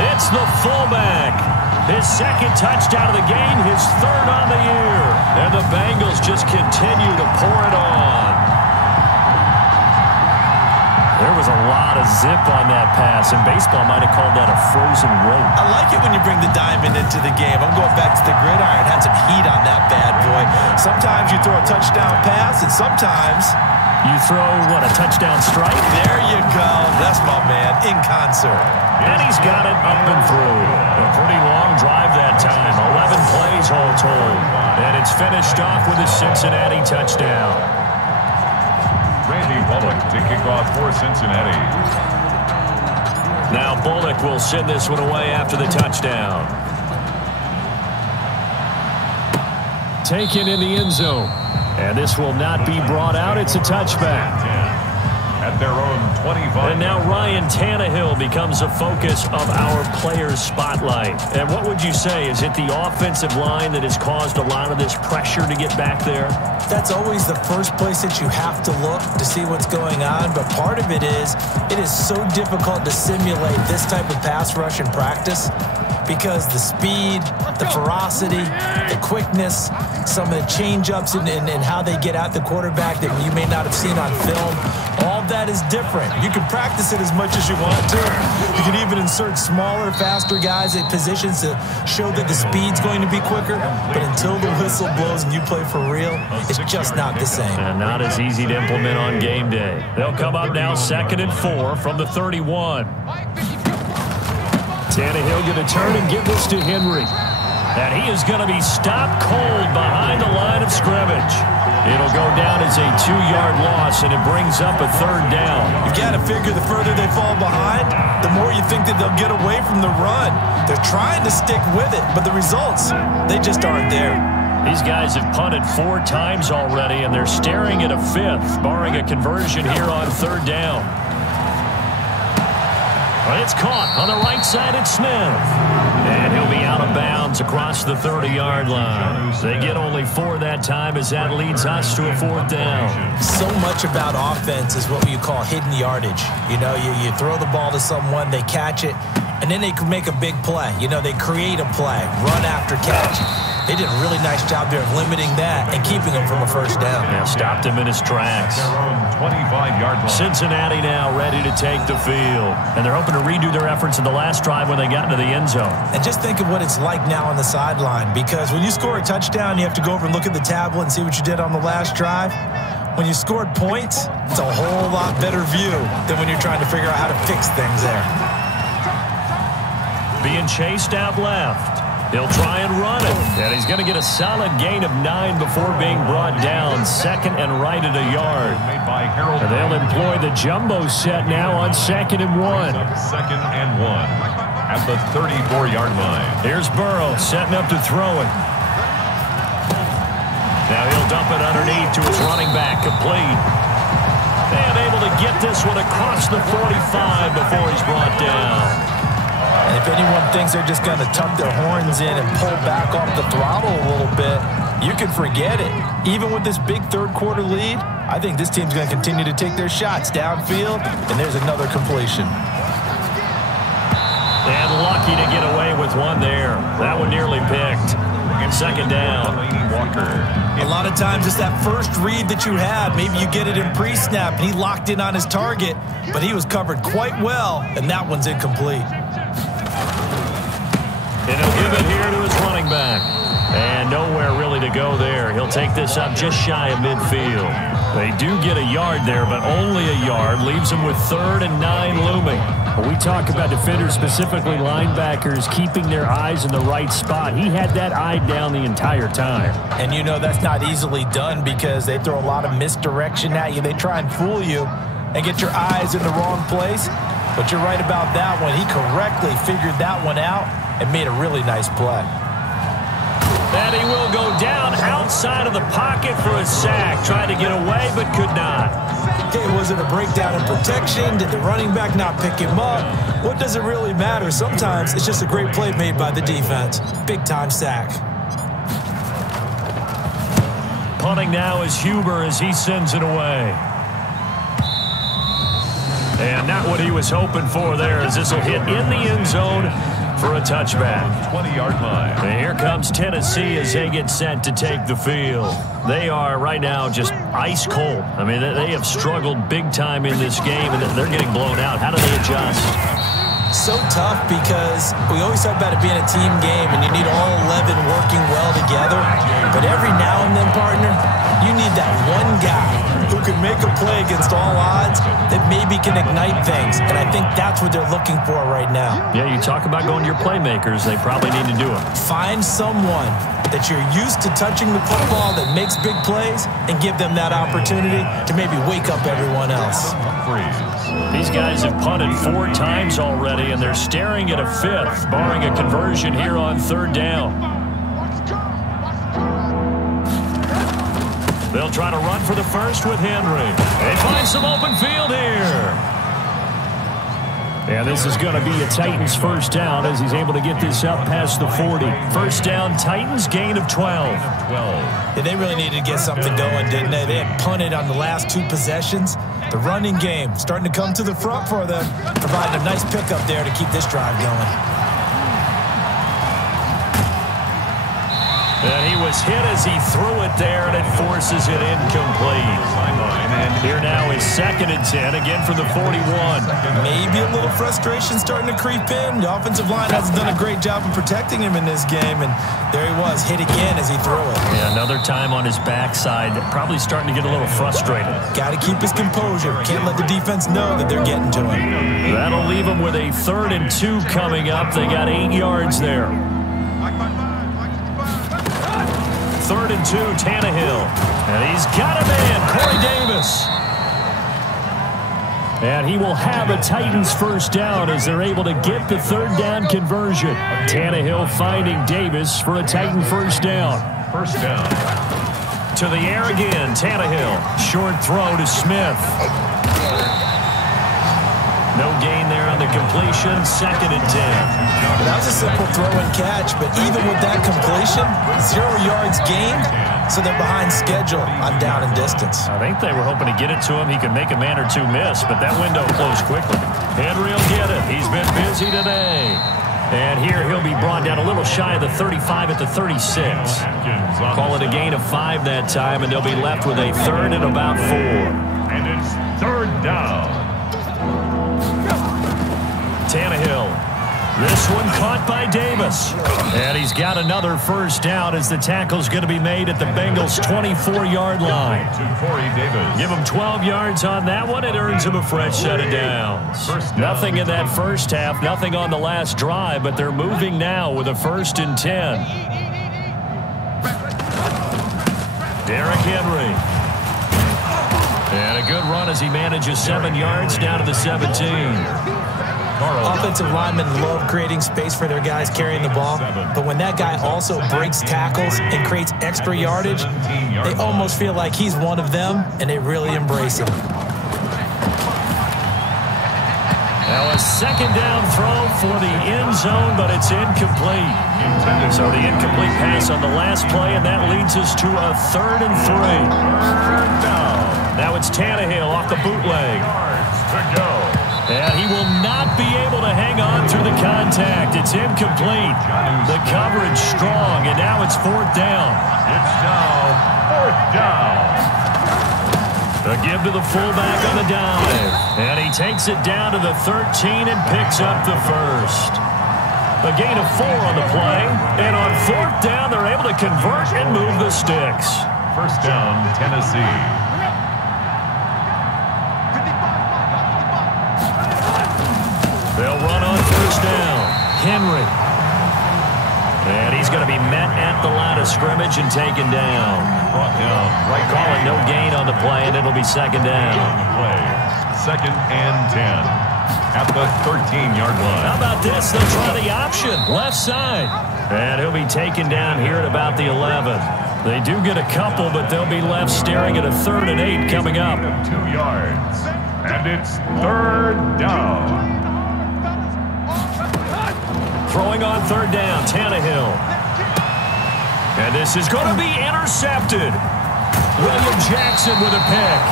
It's the fullback. His second touchdown of the game, his 3rd on the year. And the Bengals just continue to pour it on. There was a lot of zip on that pass, and baseball might have called that a frozen rope. I like it when you bring the diamond into the game. I'm going back to the gridiron. Had some heat on that bad boy. Sometimes you throw a touchdown pass, and sometimes you throw, what, a touchdown strike? There you go. That's my man, in concert. And he's got it up and through. A pretty long drive that time. 11 plays all told. And it's finished off with a Cincinnati touchdown. Randy Bullock to kick off for Cincinnati. Now Bullock will send this one away after the touchdown. Taken in the end zone. And this will not be brought out. It's a touchback. at their own 25. And now Ryan Tannehill becomes a focus of our players' spotlight. And what would you say? Is it the offensive line that has caused a lot of this pressure to get back there? That's always the first place that you have to look to see what's going on. But part of it is so difficult to simulate this type of pass rush in practice because the speed, the ferocity, the quickness, some of the change-ups and how they get at the quarterback that you may not have seen on film, all that is different. You can practice it as much as you want to. You can even insert smaller, faster guys at positions to show that the speed's going to be quicker. But until the whistle blows and you play for real, it's just not the same. And not as easy to implement on game day. They'll come up now 2nd and 4 from the 31. Tannehill going to turn and give this to Henry. And he is going to be stopped cold behind the line of scrimmage. It'll go down as a 2-yard loss, and it brings up a 3rd down. You got to figure the further they fall behind, the more you think that they'll get away from the run. They're trying to stick with it, but the results, they just aren't there. These guys have punted 4 times already, and they're staring at a 5th, barring a conversion here on 3rd down. Well, it's caught on the right side at Smith. And he'll be out of bounds across the 30-yard line. They get only 4 that time as that leads us to a 4th down. So much about offense is what you call hidden yardage. You know, you throw the ball to someone, they catch it, and then they can make a big play. You know, they create a play, run after catch. They did a really nice job there of limiting that and keeping him from a 1st down. Now stopped him in his tracks. 25-yard line. Cincinnati now ready to take the field. And they're hoping to redo their efforts in the last drive when they got into the end zone. And just think of what it's like now on the sideline, because when you score a touchdown, you have to go over and look at the tablet and see what you did on the last drive. When you scored points, it's a whole lot better view than when you're trying to figure out how to fix things there. Being chased out left. He'll try and run it. And he's going to get a solid gain of 9 before being brought down. 2nd and right at a yard. And they'll employ the jumbo set now on 2nd and 1. 2nd and 1 at the 34-yard line. Here's Burrow setting up to throw it. Now he'll dump it underneath to his running back, complete. And able to get this one across the 45 before he's brought down. And if anyone thinks they're just going to tuck their horns in and pull back off the throttle a little bit, you can forget it. Even with this big 3rd quarter lead, I think this team's going to continue to take their shots downfield, and there's another completion. And lucky to get away with one there. That one nearly picked. 2nd down. A lot of times it's that first read that you have. Maybe you get it in pre-snap, and he locked in on his target, but he was covered quite well, and that one's incomplete. And he'll give it here to his running back. And nowhere really to go there. He'll take this up just shy of midfield. They do get a yard there, but only a yard. Leaves them with 3rd and 9 looming. When we talk about defenders, specifically linebackers, keeping their eyes in the right spot, he had that eye down the entire time. And you know that's not easily done because they throw a lot of misdirection at you. They try and fool you and get your eyes in the wrong place. But you're right about that one. He correctly figured that one out and made a really nice play. And he will go down outside of the pocket for a sack. Tried to get away, but could not. Okay, was it a breakdown in protection? Did the running back not pick him up? What does it really matter? Sometimes it's just a great play made by the defense. Big-time sack. Punting now is Huber as he sends it away. And not what he was hoping for there, as this will hit in the end zone for a touchback. 20-yard line. And here comes Tennessee as they get set to take the field. They are right now just ice cold. I mean, they have struggled big time in this game, and they're getting blown out. How do they adjust? So tough because we always talk about it being a team game, and you need all 11 working well together. But every now and then, partner, you need that one guy who can make a play against all odds that maybe can ignite things. And I think that's what they're looking for right now. Yeah, you talk about going to your playmakers. They probably need to do it. Find someone that you're used to touching the football that makes big plays and give them that opportunity to maybe wake up everyone else. These guys have punted 4 times already, and they're staring at a 5th, barring a conversion here on 3rd down. They'll try to run for the first with Henry. They find some open field here. And this is going to be a Titans first down as he's able to get this up past the 40. First down, Titans, gain of 12. Yeah, they really needed to get something going, didn't they? They had punted on the last 2 possessions. The running game starting to come to the front for them, providing a nice pickup there to keep this drive going. And he was hit as he threw it there, and it forces it incomplete. And here now is 2nd and 10, again for the 41. Maybe a little frustration starting to creep in. The offensive line hasn't done a great job of protecting him in this game, and there he was, hit again as he threw it. Yeah, another time on his backside, probably starting to get a little frustrated. Got to keep his composure. Can't let the defense know that they're getting to him. That'll leave him with a 3rd and 2 coming up. They got 8 yards there. 3rd and 2, Tannehill. And he's got a man, Corey Davis. And he will have a Titans first down as they're able to get the 3rd down conversion. Tannehill finding Davis for a Titan first down. First down. To the air again, Tannehill. Short throw to Smith. No gain there on the completion. 2nd and 10. That was a simple throw and catch, but even with that completion, 0 yards gained, so they're behind schedule on down and distance. I think they were hoping to get it to him. He could make a man or 2 miss, but that window closed quickly. Henry will get it. He's been busy today. And here he'll be brought down a little shy of the 35 at the 36. Call it a gain of 5 that time, and they'll be left with a 3rd and about 4. And it's 3rd down. Tannehill. This one caught by Davis. And he's got another first down as the tackle's going to be made at the Bengals' 24-yard line. Give him 12 yards on that one. It earns him a fresh set of downs. Nothing in that first half, nothing on the last drive, but they're moving now with a 1st and 10. Derrick Henry. And a good run as he manages 7 yards down to the 17. Offensive linemen love creating space for their guys carrying the ball, but when that guy also breaks tackles and creates extra yardage, they almost feel like he's one of them, and they really embrace him. Now a 2nd down throw for the end zone, but it's incomplete. So the incomplete pass on the last play, and that leads us to a 3rd and 3. Now it's Tannehill off the bootleg. And he will not be able to hang on through the contact. It's incomplete. The coverage strong, and now it's 4th down. It's now 4th down. A give to the fullback on the dive. And he takes it down to the 13 and picks up the 1st. A gain of 4 on the play. And on 4th down, they're able to convert and move the sticks. First down, Tennessee. They'll run on 1st down. Henry. And he's going to be met at the line of scrimmage and taken down. Brought down. Right. Call it no gain on the play, and it'll be 2nd down. Play. 2nd and 10 at the 13-yard line. How about this? They'll try the option. Left side. And he'll be taken down here at about the 11. They do get a couple, but they'll be left staring at a 3rd and 8 coming up. 2 yards. And it's 3rd down. Throwing on 3rd down, Tannehill. And this is going to be intercepted. William Jackson with a pick.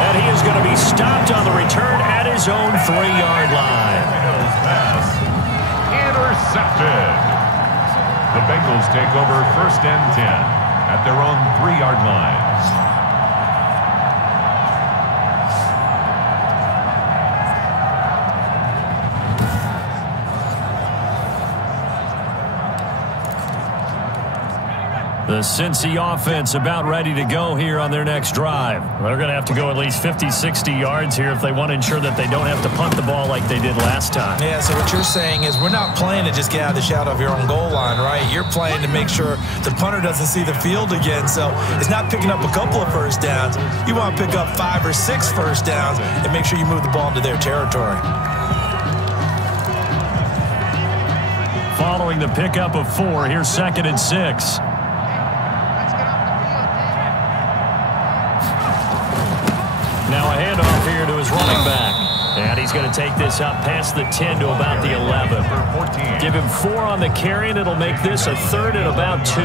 And he is going to be stopped on the return at his own 3-yard line. Pass intercepted. The Bengals take over 1st and 10 at their own 3-yard line. The Cincy offense about ready to go here on their next drive. They're going to have to go at least 50, 60 yards here if they want to ensure that they don't have to punt the ball like they did last time. Yeah, so what you're saying is we're not playing to just get out of the shadow of your own goal line, right? You're playing to make sure the punter doesn't see the field again. So it's not picking up a couple of first downs. You want to pick up 5 or 6 first downs and make sure you move the ball into their territory. Following the pickup of 4, here's 2nd and 6. Now a handoff here to his running back. And he's going to take this up past the 10 to about the 11. Give him 4 on the carry, and it'll make this a 3rd and about 2.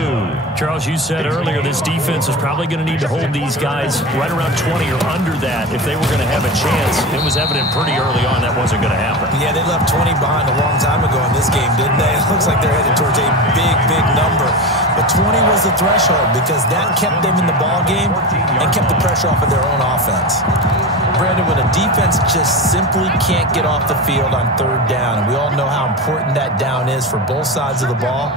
Charles, you said earlier this defense is probably going to need to hold these guys right around 20 or under that if they were going to have a chance. It was evident pretty early on that wasn't going to happen. Yeah, they left 20 behind a long time ago in this game, didn't they? It looks like they're headed towards a big, big number. But 20 was the threshold because that kept them in the ball game and kept the pressure off of their own offense. Brandon, when a defense just simply can't get off the field on 3rd down, and we all know how important that down is for both sides of the ball,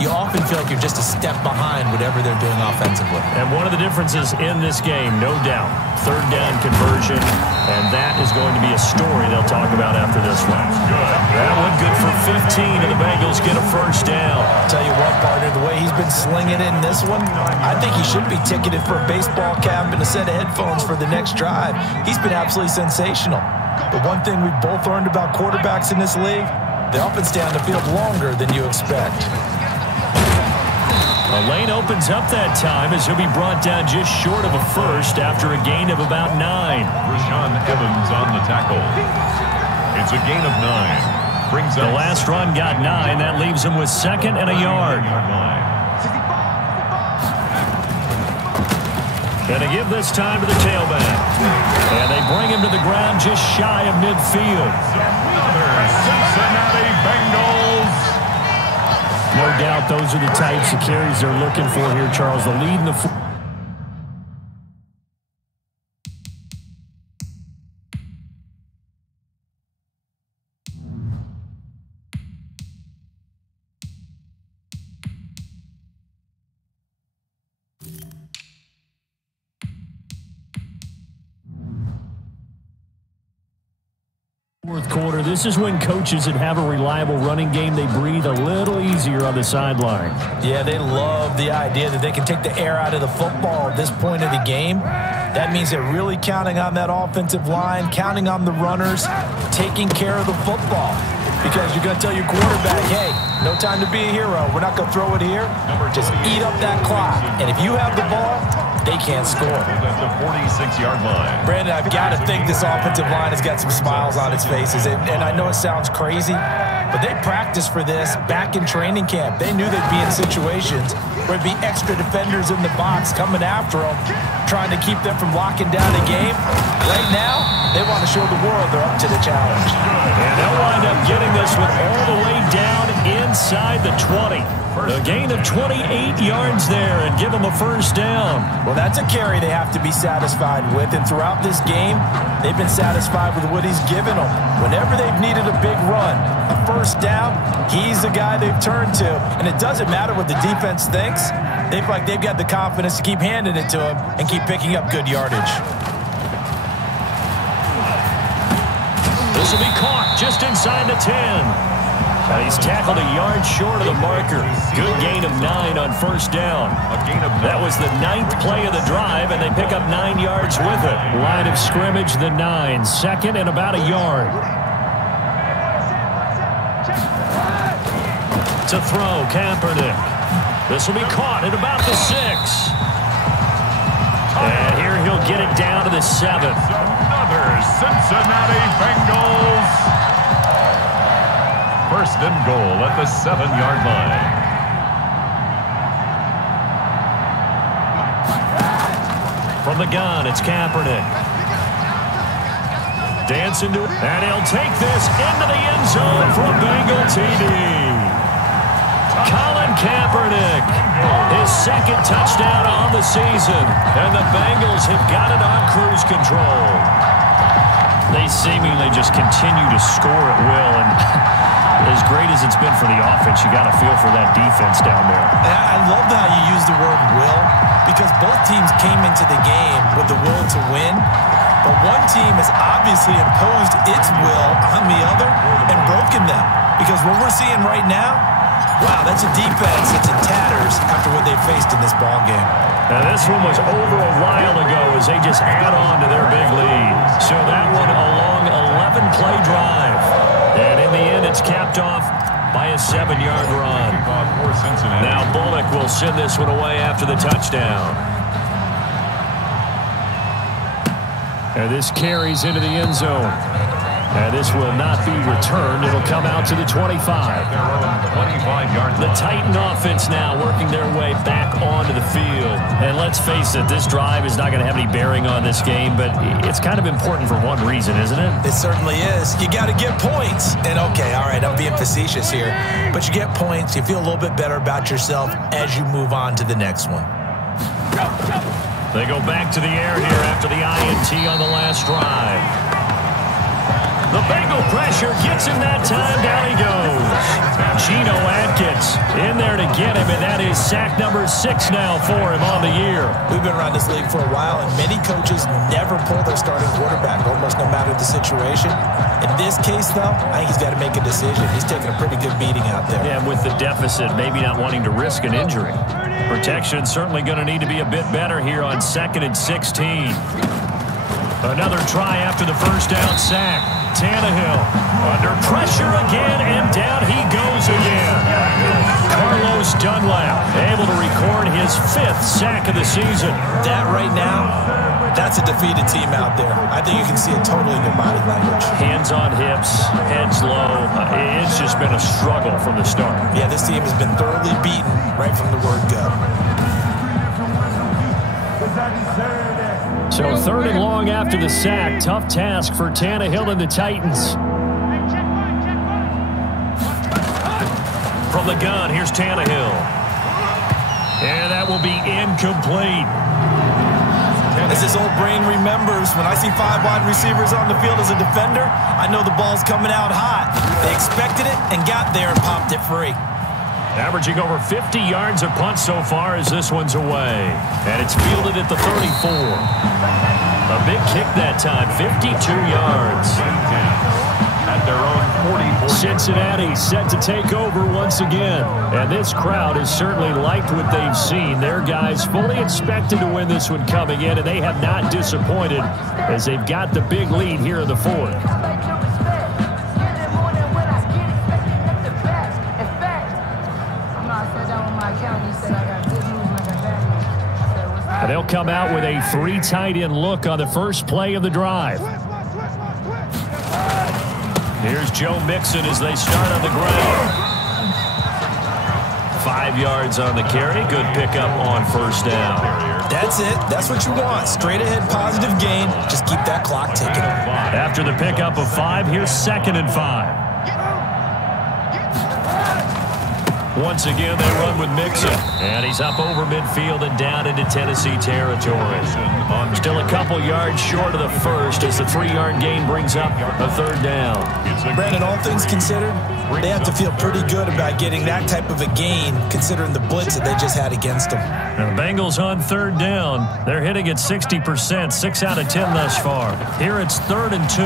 you often feel like you're just a step behind whatever they're doing offensively. And one of the differences in this game, no doubt, 3rd down conversion, and that is going to be a story they'll talk about after this one. That one good for 15, and the Bengals get a 1st down. I'll tell you what, partner, the way he's been slinging it in this one, I think he should be ticketed for a baseball cap and a set of headphones for the next drive. He's been absolutely sensational. The one thing we've both learned about quarterbacks in this league, they often stay on the field longer than you expect. The lane opens up that time as he'll be brought down just short of a 1st after a gain of about 9. Rashaan Evans on the tackle. It's a gain of 9. Brings the last run got 9. That leaves him with 2nd and a yard. Gonna give this time to the tailback. And they bring him to the ground just shy of midfield. Cincinnati Bengals. No doubt those are the types of carries they're looking for here, Charles. The lead in the fourth quarter. This is when coaches that have a reliable running game, they breathe a little easier on the sideline. Yeah, they love the idea that they can take the air out of the football at this point of the game. That means they're really counting on that offensive line, counting on the runners, taking care of the football. Because you're going to tell your quarterback, hey, no time to be a hero. We're not going to throw it here. Just eat up that clock. And if you have the ball, they can't score. At the 46-yard line. Brandon, I've got to think this offensive line has got some smiles on its faces. And I know it sounds crazy, but they practiced for this back in training camp. They knew they'd be in situations where there'd be extra defenders in the box coming after them, trying to keep them from locking down a game. Right now, they want to show the world they're up to the challenge. And they'll wind up getting this one all the way down inside the 20. A gain of 28 yards there and give them a 1st down. Well, that's a carry they have to be satisfied with. And throughout this game, they've been satisfied with what he's given them. Whenever they've needed a big run, a 1st down, he's the guy they've turned to. And it doesn't matter what the defense thinks. They feel like they've got the confidence to keep handing it to him and keep picking up good yardage. This will be caught just inside the 10. He's tackled a yard short of the marker. Good gain of 9 on 1st down. That was the 9th play of the drive, and they pick up 9 yards with it. Line of scrimmage, the 9. 2nd and about a yard. To throw, Kaepernick. This will be caught at about the 6. And here he'll get it down to the 7. Another Cincinnati Bengals. 1st and goal at the 7-yard line. From the gun, it's Kaepernick. Dancing to it, and he'll take this into the end zone for a Bengal TD. Colin Kaepernick, his 2nd touchdown on the season, and the Bengals have got it on cruise control. They seemingly just continue to score at will, and as great as it's been for the offense, you got to feel for that defense down there. I love how you use the word will, because both teams came into the game with the will to win, but one team has obviously imposed its will on the other and broken them. Because what we're seeing right now, wow, that's a defense that's in tatters after what they faced in this ball game. Now, this one was over a while ago as they just add on to their big lead. So that one a long 11-play drive. And in the end, it's capped off by a 7-yard run. Now Bullock will send this one away after the touchdown. And this carries into the end zone. And this will not be returned. It'll come out to the 25. The Titan offense now working their way back onto the field. And let's face it, this drive is not going to have any bearing on this game, but it's kind of important for one reason, isn't it? It certainly is. You got to get points. And okay, all right, I'm being facetious here. But you get points, you feel a little bit better about yourself as you move on to the next one. They go back to the air here after the INT on the last drive. The Bengal pressure gets him that time. Down he goes. Geno Atkins in there to get him, and that is sack number 6 now for him on the year. We've been around this league for a while, and many coaches never pull their starting quarterback, almost no matter the situation. In this case, though, I think he's got to make a decision. He's taking a pretty good beating out there. Yeah, with the deficit, maybe not wanting to risk an injury. Protection certainly going to need to be a bit better here on 2nd and 16. Another try after the first down sack. Tannehill under pressure again, and down he goes again. Carlos Dunlap able to record his 5th sack of the season. That right now, that's a defeated team out there. I think you can see it totally in their body language. Hands on hips, heads low. It's just been a struggle from the start. Yeah, this team has been thoroughly beaten right from the word go. So 3rd and long after the sack. Tough task for Tannehill and the Titans. From the gun, here's Tannehill. And that will be incomplete. As his old brain remembers, when I see 5 wide receivers on the field as a defender, I know the ball's coming out hot. They expected it and got there and popped it free. Averaging over 50 yards a punt so far as this one's away. And it's fielded at the 34. A big kick that time, 52 yards. At their own 44. Cincinnati set to take over once again. And this crowd has certainly liked what they've seen. Their guys fully expected to win this one coming in, and they have not disappointed as they've got the big lead here in the 4th. And they'll come out with a 3 tight end look on the first play of the drive. Here's Joe Mixon as they start on the ground. 5 yards on the carry. Good pickup on first down. That's it. That's what you want. Straight ahead positive gain. Just keep that clock ticking. After the pickup of 5, here's 2nd and 5. Once again, they run with Mixon. And he's up over midfield and down into Tennessee territory. Still a couple yards short of the first as the 3-yard gain brings up a 3rd down. Brandon, all things considered, they have to feel pretty good about getting that type of a gain considering the blitz that they just had against them. And the Bengals on 3rd down. They're hitting at 60%, 6 out of 10 thus far. Here it's 3rd and 2.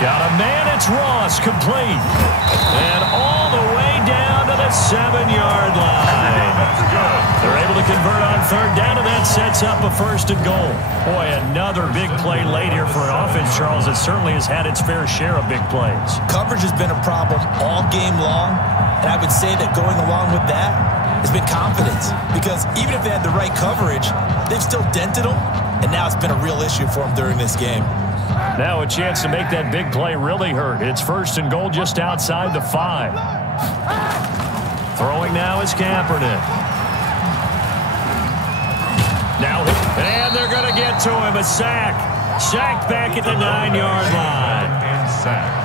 Got a man, it's Ross, complete. And all the way down to the 7-yard line. They're able to convert on 3rd down, and that sets up a 1st and goal. Boy, another big play late here for an offense, Charles, that certainly has had its fair share of big plays. Coverage has been a problem all game long, and I would say that going along with that has been confidence. Because even if they had the right coverage, they've still dented them, and now it's been a real issue for them during this game. Now a chance to make that big play really hurt. It's 1st and goal just outside the 5. Throwing now is Kaepernick. Now, and they're going to get to him. A sack. Sacked back at the 9-yard line. And sack.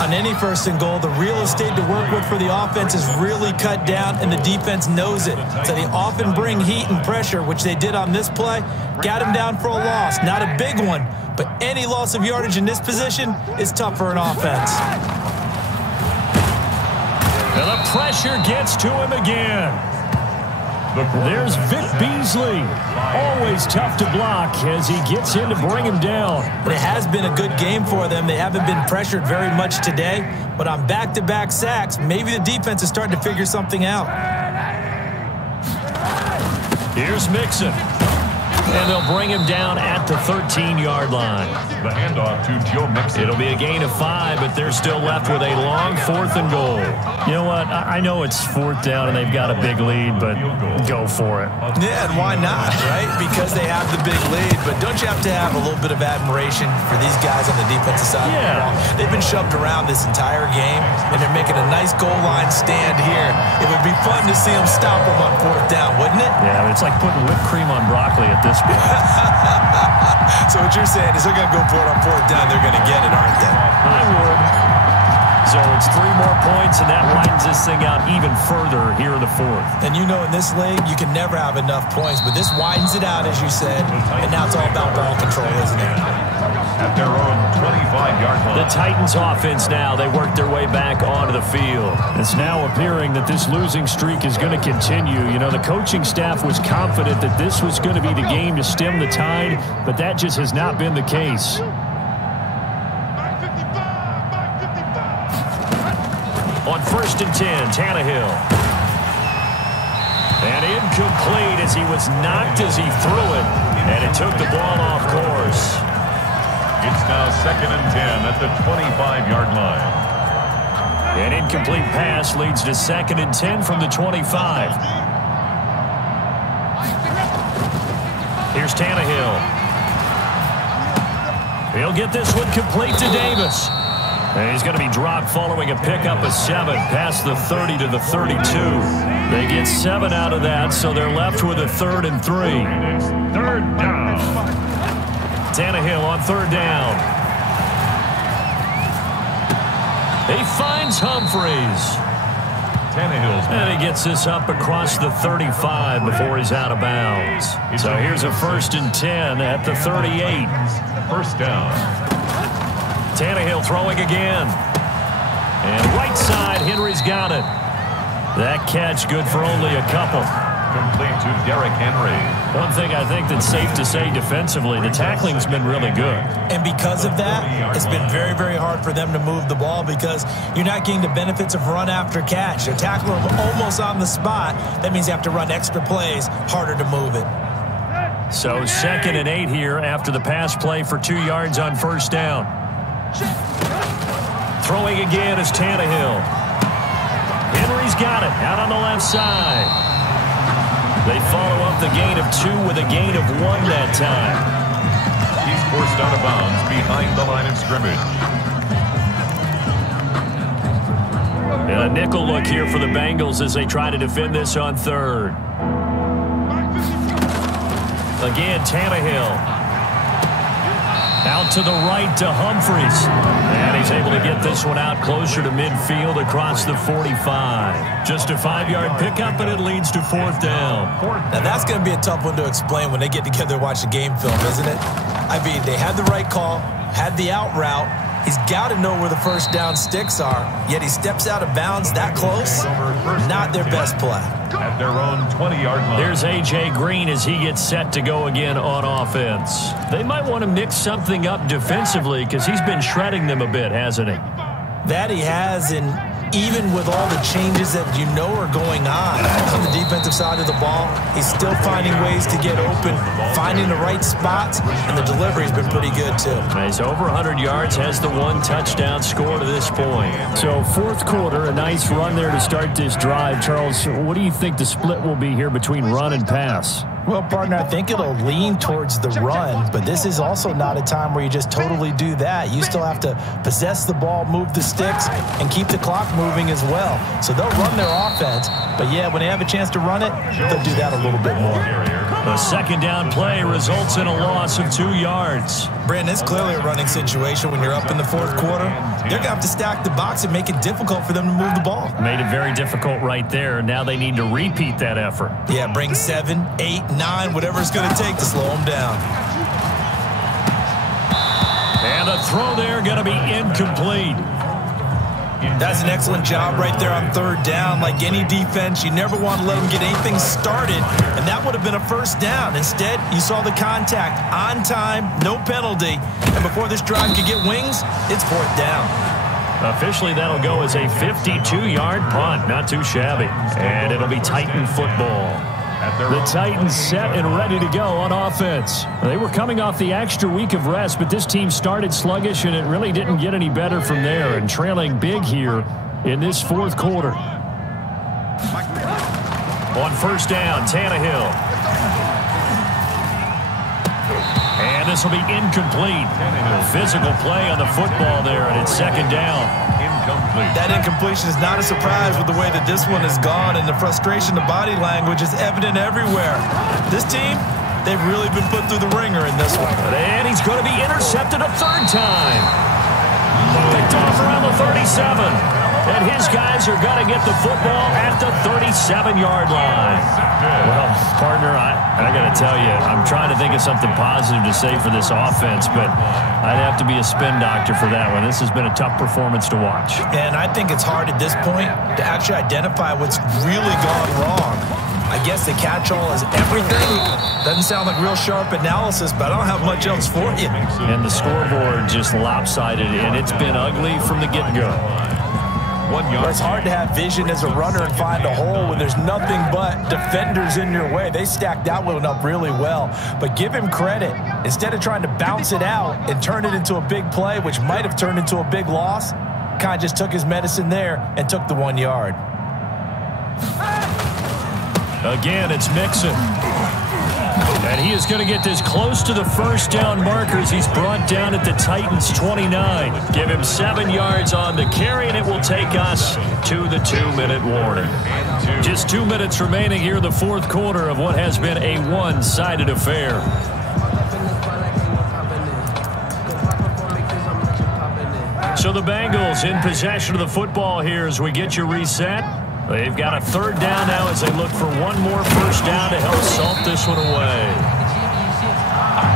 On any 1st and goal, the real estate to work with for the offense is really cut down, and the defense knows it. So they often bring heat and pressure, which they did on this play. Got him down for a loss. Not a big one, but any loss of yardage in this position is tough for an offense. And the pressure gets to him again. There's Vic Beasley. Always tough to block as he gets in to bring him down. But it has been a good game for them. They haven't been pressured very much today. But on back-to-back sacks, maybe the defense is starting to figure something out. Here's Mixon. And they'll bring him down at the 13-yard line. The handoff to Joe Mixon. It'll be a gain of 5, but they're still left with a long 4th and goal. You know what? I know it's 4th down and they've got a big lead, but go for it. Yeah, and why not, right? Because they have the big lead. But don't you have to have a little bit of admiration for these guys on the defensive side of the ball? They've been shoved around this entire game, and they're making a nice goal line stand here. It would be fun to see them stop them on 4th down, wouldn't it? Yeah, but it's like putting whipped cream on broccoli at this point. So what you're saying is they're going to go for it on 4th down. They're going to get it, aren't they? I would. So it's 3 more points, and that widens this thing out even further here in the 4th. And you know in this league, you can never have enough points, but this widens it out, as you said, and now it's all about ball control, isn't it? At their own 25-yard line. The Titans offense now, they work their way back onto the field. It's now appearing that this losing streak is going to continue. You know, the coaching staff was confident that this was going to be the game to stem the tide, but that just has not been the case. On 1st and 10, Tannehill. And incomplete as he was knocked as he threw it, and it took the ball off course. It's now 2nd and 10 at the 25-yard line. An incomplete pass leads to 2nd and 10 from the 25. Here's Tannehill. He'll get this one complete to Davis. And he's going to be dropped following a pickup of 7 past the 30 to the 32. They get 7 out of that, so they're left with a 3rd and 3. And it's 3rd down. Tannehill on 3rd down. He finds Humphries. And he gets this up across the 35 before he's out of bounds. So here's a 1st and 10 at the 38. 1st down. Tannehill throwing again. And right side, Henry's got it. That catch good for only a couple. Complete to Derrick Henry. One thing I think that's safe to say defensively, the tackling's been really good. And because of that, it's been very, very hard for them to move the ball because you're not getting the benefits of run after catch. They're tackling them almost on the spot. That means you have to run extra plays, harder to move it. So 2nd and 8 here after the pass play for 2 yards on 1st down. Throwing again is Tannehill. Henry's got it out on the left side. They follow up the gain of 2 with a gain of 1 that time. He's forced out of bounds behind the line of scrimmage. And a nickel look here for the Bengals as they try to defend this on 3rd. Again, Tannehill. Out to the right to Humphries. And he's able to get this one out closer to midfield across the 45. Just a 5-yard pickup, and it leads to 4th down. Now, that's going to be a tough one to explain when they get together and watch the game film, isn't it? I mean, they had the right call, had the out route. He's got to know where the 1st down sticks are, yet he steps out of bounds that close. Not their best play. At their own 20-yard line. Here's A.J. Green as he gets set to go again on offense. They might want to mix something up defensively because he's been shredding them a bit, hasn't he? That he has, and even with all the changes that you know are going on the defensive side of the ball, he's still finding ways to get open, finding the right spots, and the delivery's been pretty good too. He's over 100 yards, has the 1 touchdown score to this point. So 4th quarter, a nice run there to start this drive. Charles, what do you think the split will be here between run and pass? Well, partner, I think it'll lean towards the run, but this is also not a time where you just totally do that. You still have to possess the ball, move the sticks, and keep the clock moving as well. So they'll run their offense, but yeah, when they have a chance to run it, they'll do that a little bit more. A 2nd down play results in a loss of 2 yards. Brandon, it's clearly a running situation when you're up in the 4th quarter. They're going to have to stack the box and make it difficult for them to move the ball. Made it very difficult right there. Now they need to repeat that effort. Yeah, bring 7, 8, 9, whatever it's going to take to slow them down. And a throw there going to be incomplete. That's an excellent job right there on 3rd down. Like any defense, you never want to let them get anything started, and that would have been a 1st down. Instead, you saw the contact on time, no penalty, and before this drive could get wings, it's 4th down. Officially, that'll go as a 52-yard punt. Not too shabby. And it'll be Titan football. The Titans set and ready to go on offense. They were coming off the extra week of rest, but this team started sluggish, and it really didn't get any better from there, and trailing big here in this fourth quarter. On first down, Tannehill. And this will be incomplete. Physical play on the football there, and it's second down. That incompletion is not a surprise with the way that this one has gone, and the frustration, the body language is evident everywhere. This team, they've really been put through the ringer in this one. And he's going to be intercepted a third time. Picked off around the 37. And his guys are going to get the football at the 37-yard line. Well, partner, I got to tell you, I'm trying to think of something positive to say for this offense, but I'd have to be a spin doctor for that one. This has been a tough performance to watch. And I think it's hard at this point to actually identify what's really gone wrong. I guess the catch-all is everything. Doesn't sound like real sharp analysis, but I don't have much else for you. And the scoreboard just lopsided, and it's been ugly from the get-go. It's hard to have vision as a runner and find a hole when there's nothing but defenders in your way. They stacked that one up really well. But give him credit. Instead of trying to bounce it out and turn it into a big play, which might have turned into a big loss, kind of just took his medicine there and took the 1 yard. Again, it's Mixon. And he is going to get this close to the first down markers. He's brought down at the Titans' 29. Give him 7 yards on the carry, and it will take us to the 2-minute warning. Just 2 minutes remaining here in the fourth quarter of what has been a one-sided affair. So the Bengals in possession of the football here as we get you reset. They've got a third down now as they look for one more first down to help salt this one away.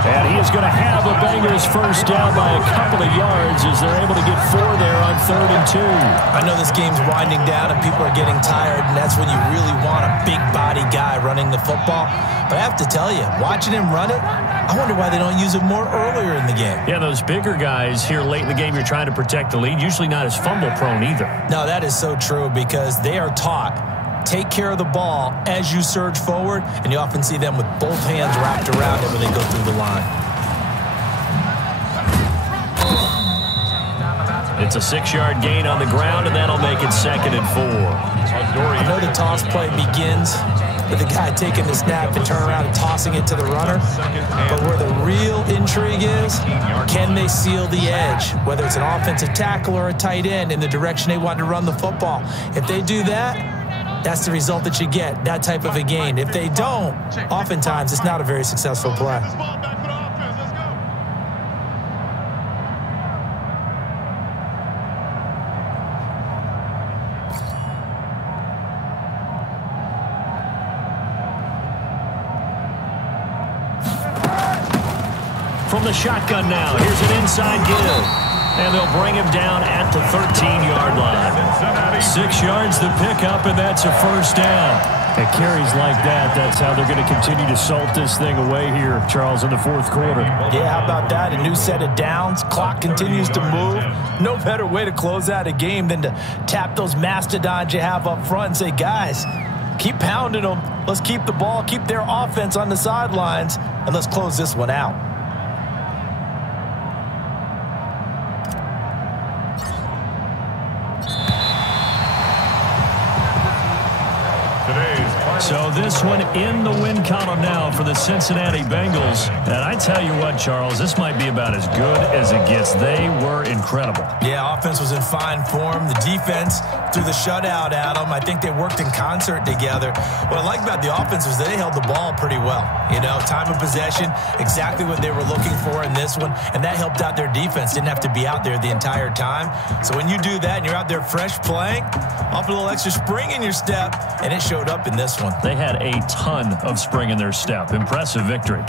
And he is going to have a Bengals first down by a couple of yards as they're able to get 4 there on 3rd and 2. I know this game's winding down and people are getting tired, and that's when you really want a big body guy running the football. But I have to tell you, watching him run it, I wonder why they don't use it more earlier in the game. Yeah, those bigger guys here late in the game, you're trying to protect the lead, usually not as fumble prone either. No, that is so true because they are taught take care of the ball as you surge forward, and you often see them with both hands wrapped around it when they go through the line. It's a 6-yard gain on the ground, and that'll make it 2nd and 4. I know the toss play begins with the guy taking the snap and turn around and tossing it to the runner. But where the real intrigue is, can they seal the edge, whether it's an offensive tackle or a tight end, in the direction they want to run the football? If they do that, that's the result that you get, that type of a gain. If they don't, oftentimes it's not a very successful play. From the shotgun now, here's an inside give. And they'll bring him down at the 13-yard line. 6 yards to pick up, and that's a first down. At carries like that, that's how they're going to continue to salt this thing away here, Charles, in the fourth quarter. Yeah, how about that? A new set of downs. Clock continues to move. No better way to close out a game than to tap those mastodons you have up front and say, guys, keep pounding them. Let's keep the ball, keep their offense on the sidelines, and let's close this one out. So this one in the win column now for the Cincinnati Bengals. And I tell you what, Charles, this might be about as good as it gets. They were incredible. Yeah, offense was in fine form. The defense threw the shutout at them. I think they worked in concert together. What I like about the offense was they held the ball pretty well. You know, time of possession, exactly what they were looking for in this one. And that helped out their defense. Didn't have to be out there the entire time. So when you do that and you're out there fresh playing, off a little extra spring in your step, and it showed up in this one. They had a ton of spring in their step. Impressive victory.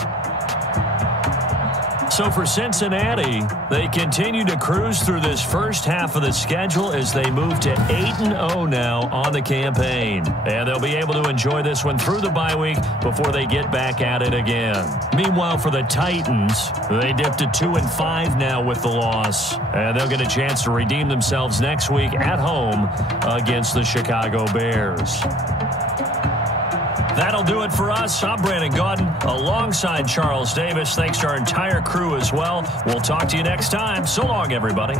So for Cincinnati, they continue to cruise through this first half of the schedule as they move to 8-0 now on the campaign. And they'll be able to enjoy this one through the bye week before they get back at it again. Meanwhile, for the Titans, they dipped to 2-5 now with the loss. And they'll get a chance to redeem themselves next week at home against the Chicago Bears. That'll do it for us. I'm Brandon Gaudin alongside Charles Davis. Thanks to our entire crew as well. We'll talk to you next time. So long, everybody.